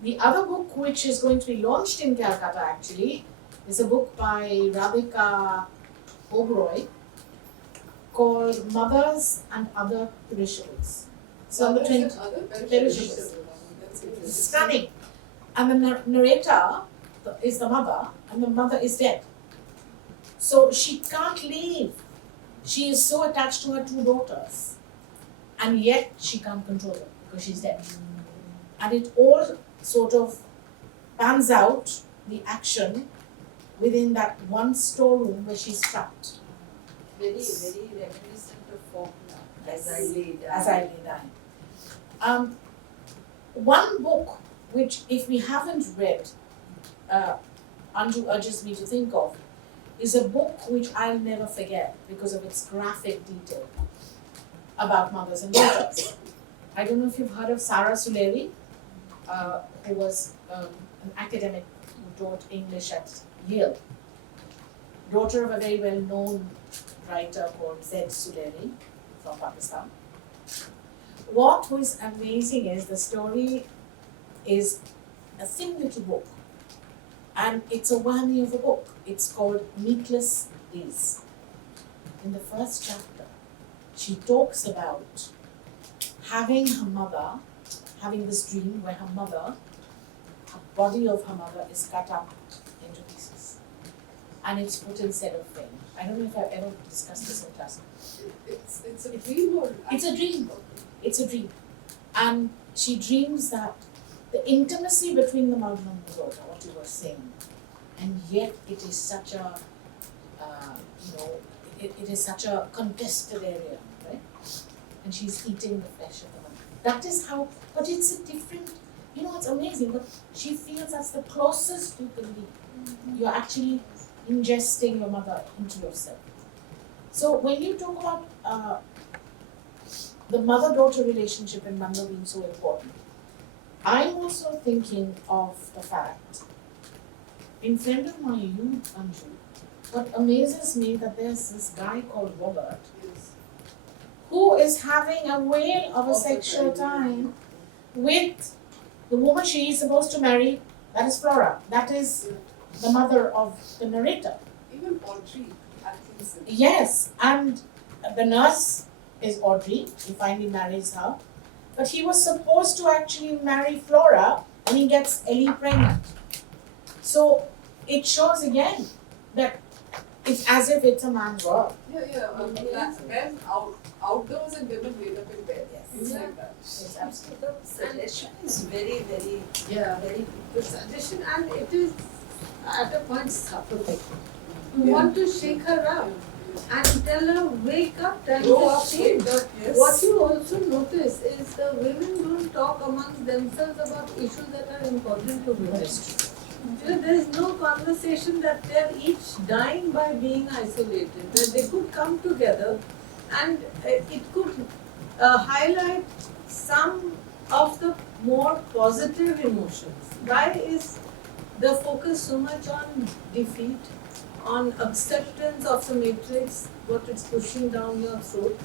The other book which is going to be launched in Calcutta actually is a book by Radhika Oberoi called Mothers and Other Perishables. So on the 20th, perishables. Stunning. And the narrator is the mother, and the mother is dead. So she can't leave. She is so attached to her two daughters, and yet she can't control them because she's dead. And it all sort of pans out the action within that one storeroom where she's trapped. Very, very reminiscent of Faulkner, as I lay down. As I lay down. One book which, if we haven't read, Anju urges me to think of, is a book which I'll never forget because of its graphic detail about mothers and daughters. I don't know if you've heard of Sarah Suleri, who was an academic who taught English at Yale. Daughter of a very well-known writer called Zaid Suleri from Pakistan. What was amazing is the story is a thin little book, and it's a whammy of a book. It's called Meatless Days. In the first chapter, she talks about having her mother, having this dream where her mother, her body of her mother is cut up into pieces. And it's put in cellophane. I don't know if I've ever discussed this in class. It's a dream or It's a dream. It's a dream. And she dreams that the intimacy between the mother and the daughter, what you were saying, and yet it is such a, it is such a contested area, right? And she's eating the flesh of the mother. That is how, but it's a different, it's amazing, but she feels that's the closest you can be. You're actually ingesting your mother into yourself. So when you talk about the mother-daughter relationship in Munro being so important, I'm also thinking of the fact, in friend of my youth, Anju, what amazes me that there's this guy called Robert who is having a whale of a sexual time with the woman she is supposed to marry, that is Flora. That is the mother of the narrator. Even Audrey Atkinson. Yes, and the nurse is Audrey. He finally marries her. But he was supposed to actually marry Flora and he gets Ellie pregnant. So it shows again that it's as if it's a man's world. Men outdoors and women made up in bed. It's like that. Yes, absolutely. The suggestion is very, very, Yeah. very good suggestion, and it is at a point suffocating. You want to shake her up and tell her, wake up, tell Grow her up, shame. wake up, yes. What you also notice is the women don't talk amongst themselves about issues that are important to women. You know, there is no conversation that they're each dying by being isolated. That they could come together and it could highlight some of the more positive emotions. Why is the focus so much on defeat, on acceptance of the matrix, what it's pushing down your throat?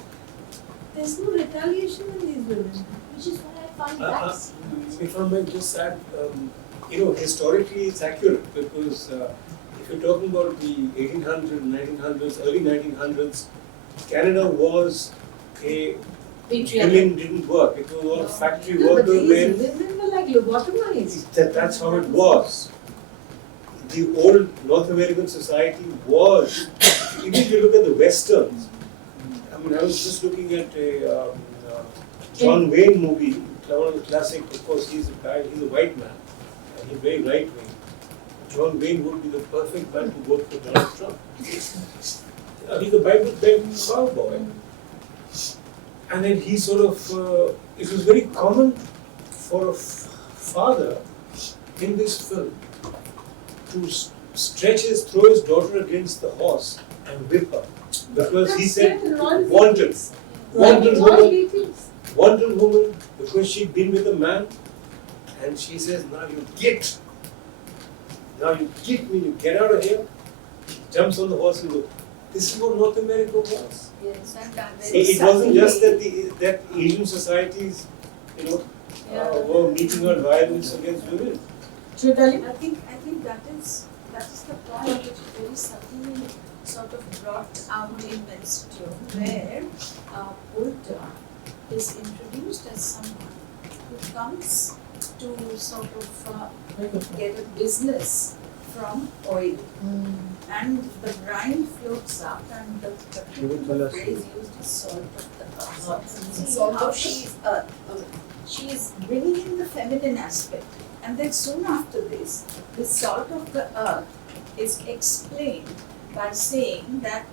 There's no retaliation in these women. Which is why I find that scene. If I may just add, historically it's accurate because if you're talking about the 1800s, 1900s, early 1900s, Canada was a women didn't work. It was all factory No, but worker these men. women were like lobotomized. That's how it was. The old North American society was. Even if you look at the westerns, I mean, I was just looking at a John Wayne movie, one of the classic. Of course, he's a white man, and he's very right wing. John Wayne would be the perfect man to vote for Donald Trump. He's a Bible-bent cowboy. And then he sort of, it was very common for a father in this film to throw his daughter against the horse and whip her. Because he said, wanted woman, because she'd been with a man, and she says, now you get me, you get out of here. She jumps on the horse and goes. This is what North America was. Yes, and It wasn't just that Asian societies, were meeting out violence against women. Chitali? I think that is the point which is very subtly sort of brought out in Western, where Volta is introduced as someone who comes to sort of get a business from oil. And the brine floats up, and the phrase used is salt of the earth. See how she is bringing in the feminine aspect. And then soon after this, the salt of the earth is explained by saying that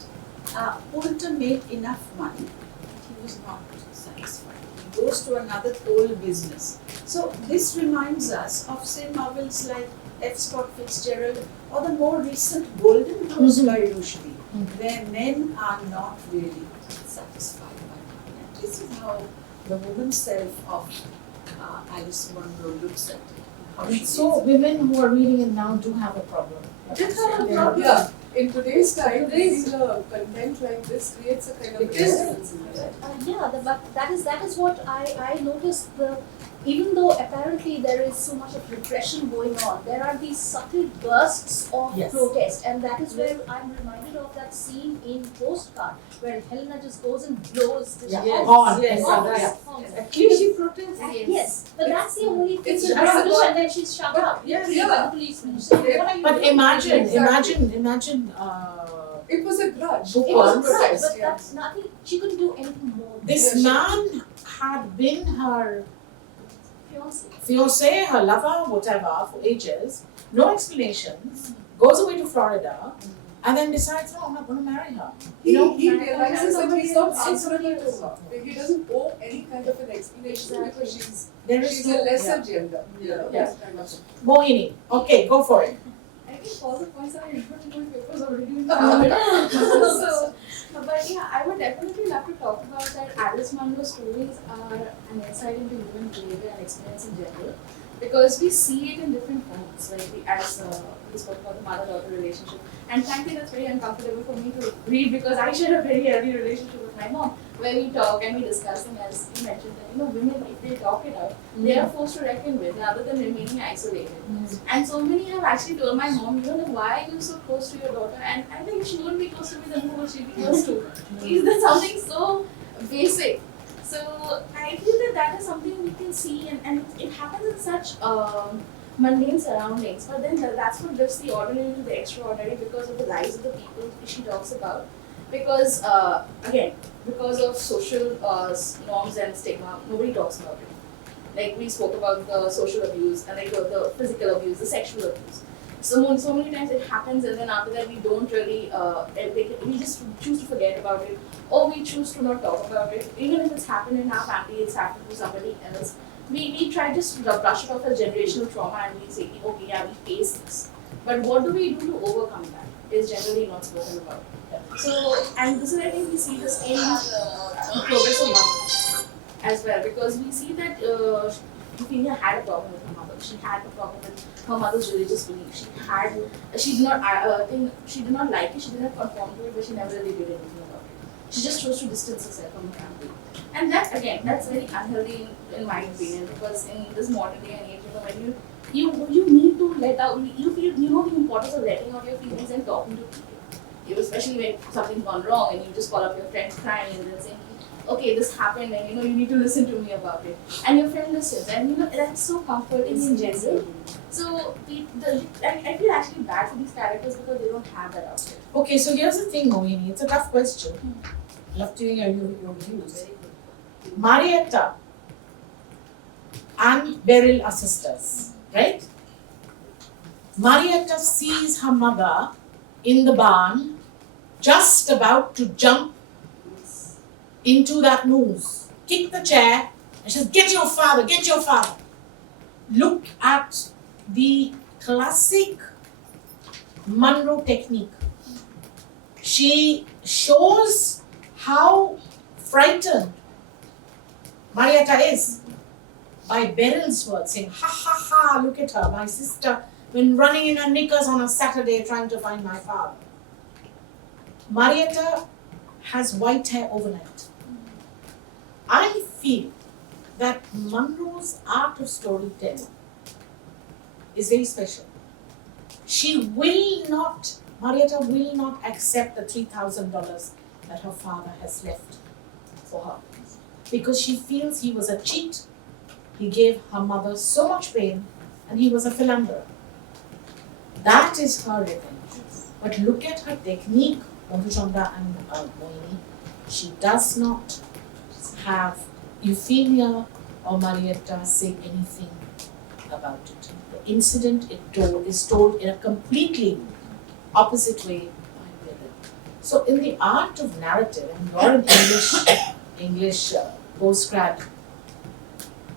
Poulter made enough money, but he was not satisfied. He goes to another coal business. So this reminds us of, say, novels like F. Scott Fitzgerald or the more recent Golden Rose by Rushdie, where men are not really satisfied by money. And this is how the woman self of Alice Munro looks at it. How she So sees it. women who are reading it now do have a problem. Did have a problem. Yeah, in today's time, reading a content like this creates a kind of It is. resistance in that. But that is what I noticed. Even though apparently there is so much of repression going on, there are these subtle bursts of Yes. protest, and that is where I'm reminded of that scene in Postcard where Helena just goes and blows this Yeah. Yes, Horn. yes, horn. yes. Horn. At least she protests. Yes, but that's the only thing It's she just can do, about- and then she's shut up. Yes, yeah. By the policeman. So what are you But doing? imagine, Exactly. imagine It was a grudge. It It was One a grudge, protest, but yeah. that's nothing. She couldn't do anything more. this Yeah, man had been her Fiance. fiance, her lover, whatever, for ages, no explanations, goes away to Florida, and then decides, no, I'm not going to marry her. He No. realizes that he's not Somebody answerable else. to her. He doesn't owe any kind of an explanation because There is she's no a lesser yeah. gender. Yeah. That kind of. Mohini, okay, go for it. I think all the points that I referred to in my papers already been Uh-huh. so, but yeah, I would definitely love to talk about that Alice Munro stories are an insight into human behavior and experience in general, because we see it in different forms. Like we spoke about the mother-daughter relationship, and frankly, that's very uncomfortable for me to read because I share a very healthy relationship with my mom. where we talk and we discuss, and as you mentioned, that women, if they talk it out, they are forced to reckon with rather than remaining isolated. And so many have actually told my mom, why are you so close to your daughter? And I think she wouldn't be close to me, then who will she be close to? That's something so basic. So I feel that is something we can see, and it happens in such mundane surroundings, but then that's what lifts the ordinary to the extraordinary because of the lives of the people she talks about. Because again, because of social norms and stigma, nobody talks about it. Like we spoke about the social abuse and like the physical abuse, the sexual abuse. So many times it happens, and then after that we don't really, we just choose to forget about it, or we choose to not talk about it. Even if it's happened in our family, it's happened to somebody else. We try just to brush it off as generational trauma, and we say, okay, yeah, we face this. But what do we do to overcome that is generally not spoken about. So, and this is, I think we see this in progress of love as well, because we see that Euphemia had a problem with her mother. She had a problem with her mother's religious belief. She did not like it. She did not conform to it, but she never really did anything about it. She just chose to distance herself from her family, and that again, that's very unhealthy in my opinion, because in this modern day and age, when you need to let out, you feel the importance of letting out your feelings and talking to people. Especially when something's gone wrong and you just call up your friend crying and then saying, okay, this happened and you need to listen to me about it. And your friend listens, and that's so comforting in general. So I feel actually bad for these characters because they don't have that out there. Okay, so here's the thing, Mohini. It's a tough question. Love to hear your views. Marietta and Beryl are sisters, right? Marietta sees her mother in the barn, just about to jump into that noose, kick the chair, and she says, get your father, get your father. Look at the classic Munro technique. She shows how frightened Marietta is by Beryl's words, saying, ha ha ha, look at her, my sister, when running in her knickers on a Saturday trying to find my father. Marietta has white hair overnight. I feel that Munro's art of storytelling is very special. Marietta will not accept the $3,000 that her father has left for her, because she feels he was a cheat, he gave her mother so much pain, and he was a philanderer. That is her revenge. But look at her technique, Madhuchanda and Mohini. She does not have Euphemia or Marietta say anything about it. The incident is told in a completely opposite way by Beryl. So in the art of narrative, and you're an English postgrad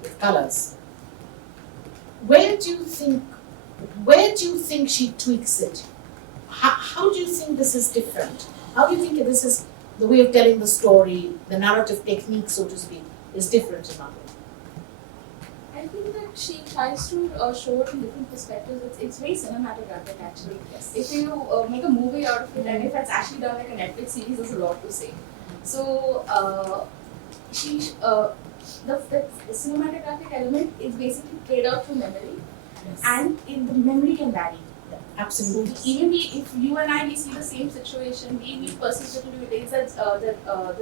with colours, where do you think she tweaks it? How do you think this is different? How do you think this is the way of telling the story, the narrative technique, so to speak, is different in Nobel? I think that she tries to show it in different perspectives. It's very cinematographic actually. Yes. If you make a movie out of it, and if it's actually done like a Netflix series, there's a lot to say. So the cinematographic element is basically played out through memory, Yes. and the memory can vary. Absolutely. Even if you and I see the same situation, we perceive it to be the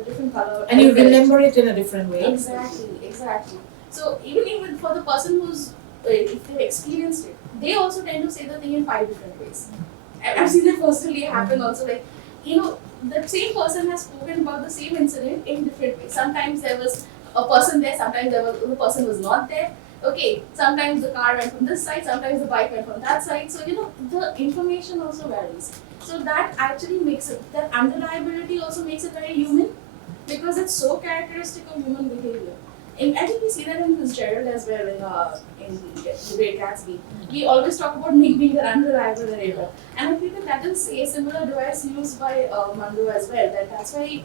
different color. And you remember it in a different way. Exactly. So even for the person who's if they've experienced it, they also tend to say the thing in 5 different ways. I've seen that personally happen also. Like the same person has spoken about the same incident in different ways. Sometimes there was a person there, sometimes the person was not there. Okay, sometimes the car went from this side, sometimes the bike went from that side. So the information also varies. So that actually makes it, that unreliability also makes it very human, because it's so characteristic of human behavior. And I think we see that in Fitzgerald as well in The Great Gatsby. We always talk about Nick being an unreliable narrator, and I think that is a similar device used by Munro as well. That's why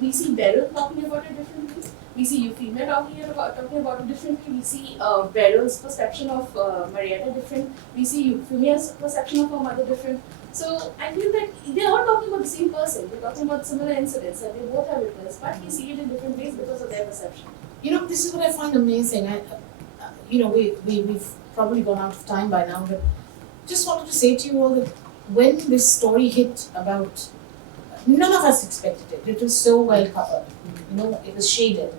we see Beryl talking about it differently. We see Euphemia talking about it differently. We see Beryl's perception of Marietta different. We see Euphemia's perception of her mother different. So I feel that they're all talking about the same person. We're talking about similar incidents that they both have witnessed, but we see it in different ways because of their perception. You know, this is what I find amazing. We've probably gone out of time by now, but just wanted to say to you all that when this story hit about, none of us expected it. It was so well covered. You know, it was shaded.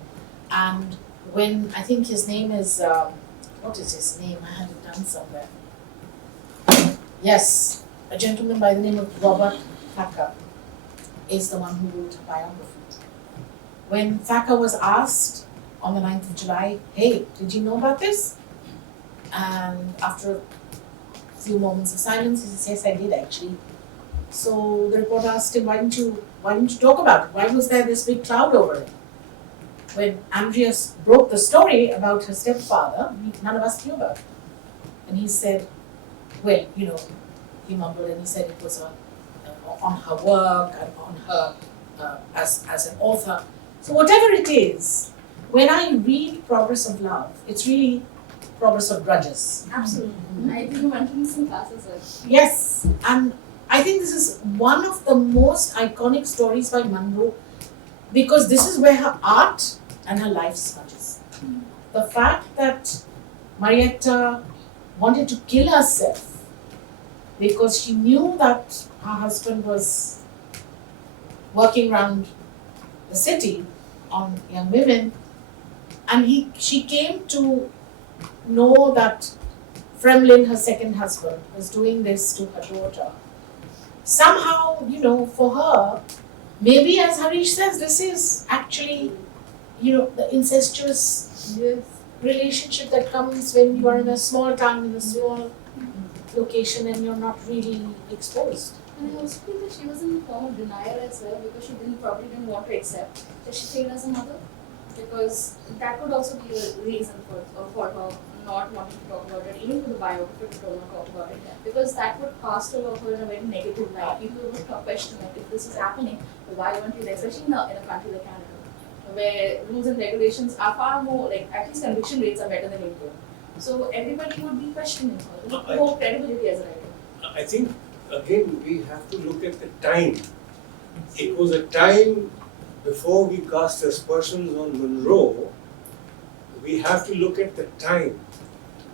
And when, I think his name is, what is his name? I had it down somewhere. Yes, a gentleman by the name of Robert Thacker is the one who wrote a biography. When Thacker was asked on the 9th of July, hey, did you know about this? And after a few moments of silence, he says, yes, I did actually. So the reporter asked him, why didn't you talk about it? Why was there this big cloud over it? When Andrea broke the story about her stepfather, none of us knew about it. And he said, well, you know, he mumbled and he said it was on her work and on her as an author. So whatever it is, when I read Progress of Love, it's really Progress of Grudges. Absolutely. I think you mentioned this in class as well. Yes, and I think this is one of the most iconic stories by Munro because this is where her art and her life smudges. The fact that Marietta wanted to kill herself because she knew that her husband was working around the city on young women, and she came to know that Fremlin, her second husband, was doing this to her daughter. Somehow, you know, for her, maybe as Harish says, this is actually, you know, the incestuous relationship that comes when you are in a small town, in a small location and you're not really exposed. And I also feel that she was in a form of denial as well because she probably didn't want to accept that she failed as a mother. Because that could also be a reason for her not wanting to talk about it, even for the biographer to not talk about it. Because that would cast her in a very negative light. People would question like, if this is happening, why weren't you there? Especially in a country like Canada, where rules and regulations are far more, like at least conviction rates are better than India. So everybody would be questioning her, with more credibility as a writer. I think, again, we have to look at the time. It was a time before we cast aspersions on Munro, we have to look at the time.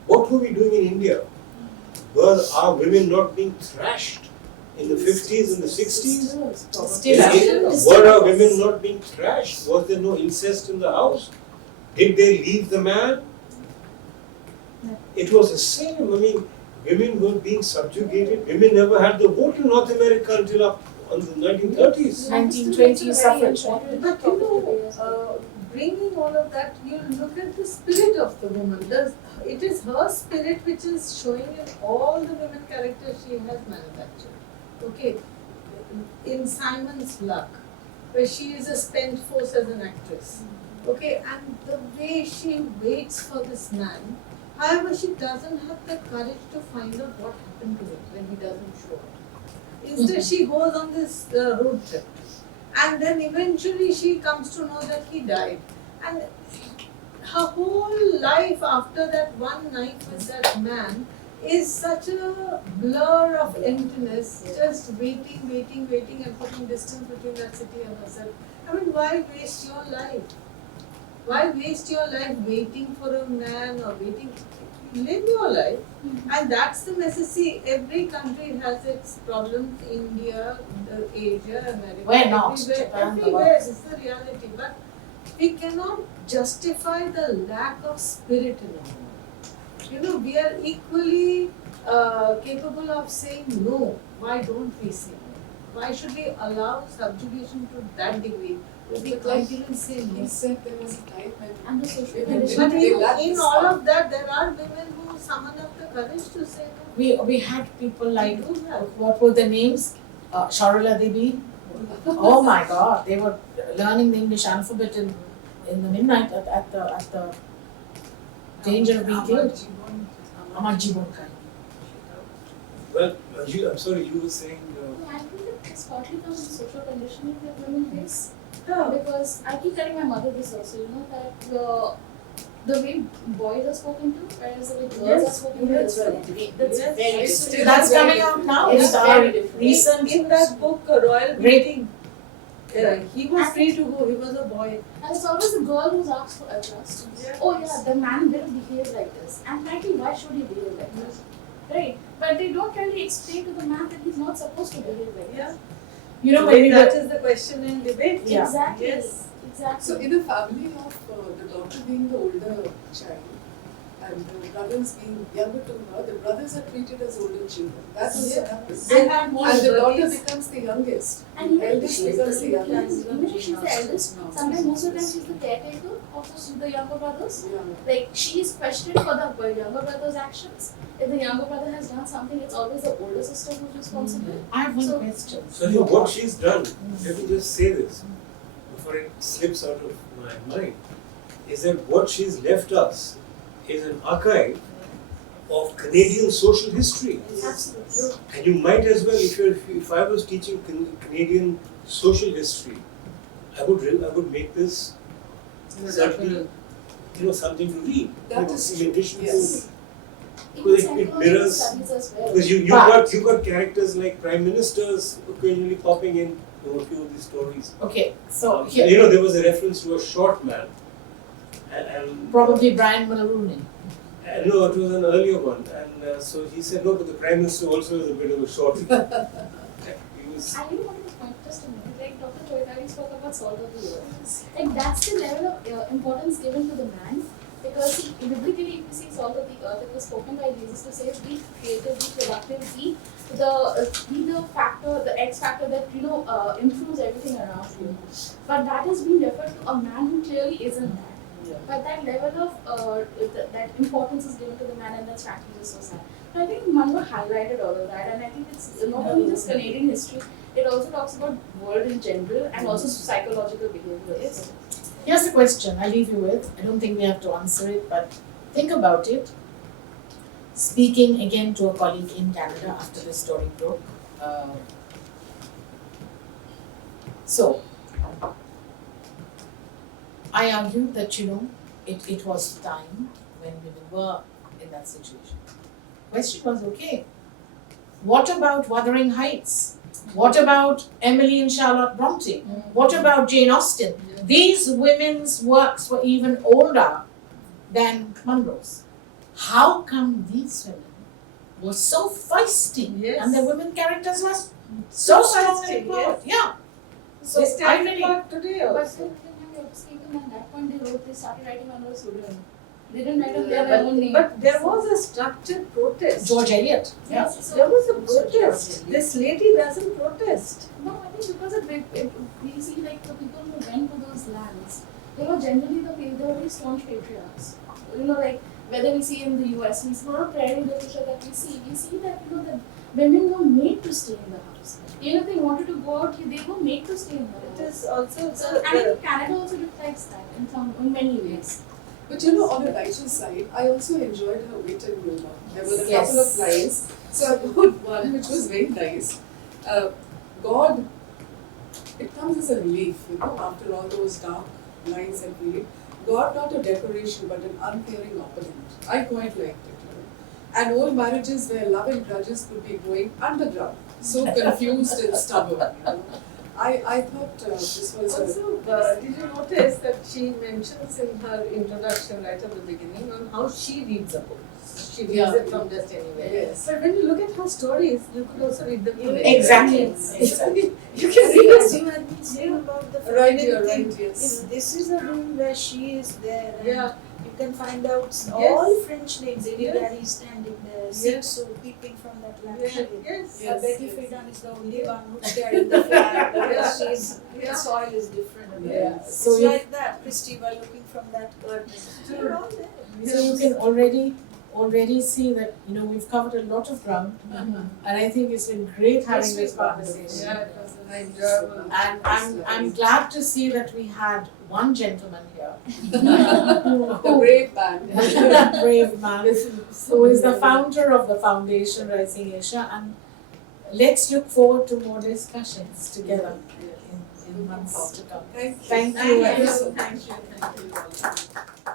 What were we doing in India? Were our women not being thrashed in the 50s and the 60s? Still. Were our women not being thrashed? Was there no incest in the house? Did they leave the man? It was the same. I mean, women were being subjugated. Women never had the vote in North America until up in the 1930s. 1920s suffrage. But you know, bringing all of that, you look at the spirit of the woman. It is her spirit which is showing in all the women characters she has manufactured. Okay, in Simon's Luck, where she is a spent force as an actress. Okay, and the way she waits for this man. However, she doesn't have the courage to find out what happened to him when he doesn't show up. Instead, she goes on this road trip. And then eventually she comes to know that he died. And her whole life after that one night with that man is such a blur of emptiness, just waiting and putting distance between that city and herself. I mean, why waste your life? Why waste your life waiting for a man or waiting? Live your life. And that's the message. See, every country has its problems. India, Asia, America. Where not? Everywhere is the reality. But we cannot justify the lack of spirit in a woman. You know, we are equally capable of saying no. Why don't we say no? Why should we allow subjugation to that degree? We can't even say no. He said there was a time when And the social women condition. But in all of that, there are women who summon up the courage to say no. We had people like, We do have. what were the names? Sharala Devi. Oh my God, they were learning the English alphabet in the midnight at the danger of being killed. Amar Jibon Kai. Well, I'm sorry, you were saying. I think that it's partly comes from social conditioning that women face. Yeah. Because I keep telling my mother this also, you know, that the way boys are spoken to, whereas the way girls are spoken to is very different. That's Yes. very It's different. still That's very coming different. out now. It's It's very different. recent. In that book, Royal Rape. Meeting, he was free to go, he was a boy. And it's always the girl who's asked for adjust. Yeah. Oh yeah, the man will behave like this. And frankly, why should he behave like this? Right? But they don't really explain to the man that he's not supposed to behave like Yeah. this. You know, when we that were, is the question in debate. Yeah. Exactly. Yes. Exactly. So in a family of the daughter being the older child and the brothers being younger to her, the brothers are treated as older children. That also Yeah. happens. They have more And the daughter liberties. becomes the youngest. And even if eldest she's becomes the youngest. even if she's the eldest, sometimes most of the time she's the caretaker of the younger brothers. Yeah. Like she is questioned for the younger brother's actions. If the younger brother has done something, it's always the older sister who's responsible. I have one So- question. So what she's done, let me just say this before it slips out of my mind, is that what she's left us is an archive of Canadian social history. Absolutely. And you might as well, if I was teaching Canadian social history, I would make this certainly, something to read. That is in true. addition Yes. Even It psychological mirrors- studies as well. because you got characters like prime ministers occasionally popping in a few of these stories. Okay, so here, There was a reference to a short man, and probably Brian Mulroney. no, it was an earlier one, and so he said no, but the prime minister also is a bit of a short. He was, I really wanted to point just a minute. Like Dr. Choitali spoke about salt of the earth. Like that's the level of importance given to the man. Because biblically, if you see salt of the earth, it was spoken by Jesus to say, be creative, be productive, be the factor, the X factor that improves everything around you. But that is being referred to a man who clearly isn't that. Yeah. But that level of that importance is given to the man, and that's frankly just so sad. So I think Munro highlighted all of that, and I think it's not only just Canadian history; it also talks about world in general and also psychological behaviors. Here's the question I'll leave you with. I don't think we have to answer it, but think about it. Speaking again to a colleague in Canada after the story broke. So, I argued that, it was time when women were in that situation. Question was, okay, what about Wuthering Heights? What about Emily and Charlotte Bronte? What about Jane Austen? These women's works were even older than Munro's. How come these women were so feisty Yes. and the women characters were so strong and feisty, empowered? Yeah. So They I stand really, apart today But also. still, even at that point, they started writing under a pseudonym. They didn't write under their own name. But there was a structured protest. George Eliot. Yeah. Yes, so There was a protest. This lady doesn't protest. no, I think because we see like the people who went to those lands, generally they were very staunch patriarchs. Like whether we see in the US, we see a lot of prairie literature that we see that that women were made to stay in the house. Even if they wanted to go out, they were made to stay in the It house. is also So and I think Canada also reflects that in many ways. But on a lighter side, I also enjoyed her wit and humor. There were a Yes. couple of lines. So I put one which was very nice. God, it comes as a relief, after all those dark lines I read. God not a decoration but an uncaring opponent. I quite liked it. And old marriages where love and grudges could be going underground. So confused and stubborn. I thought this was Also, did you notice that she mentions in her introduction right at the beginning on how she reads a book? She reads Yeah. it from just anywhere. Yes. But when you look at her stories, you could also read them from Exactly. Exactly. You can read as you had been saying about the Right, feminine you're thing. right, yes. If this is a room where she is there and Yeah. you can find out all French names. Lady Yes. Gary standing there, Yes. Sixo peeping from that Yeah. lampshade. Yes. Yes. Betty Friedan is the only one who's carrying the flag because she's Yeah. the soil is different. Yeah. It's So you- like that, Christy, by looking from that curtain. You're all there. So you can already see that we've covered a lot of ground, and I think it's been great having this conversation. Yeah, it was an enjoyable. And I'm glad to see that we had one gentleman here, The brave man. brave man, who is the founder of the foundation Rising Asia, and let's look forward to more discussions together in months to come. Thank you. Thank Thank you. you. Thank you. Thank you.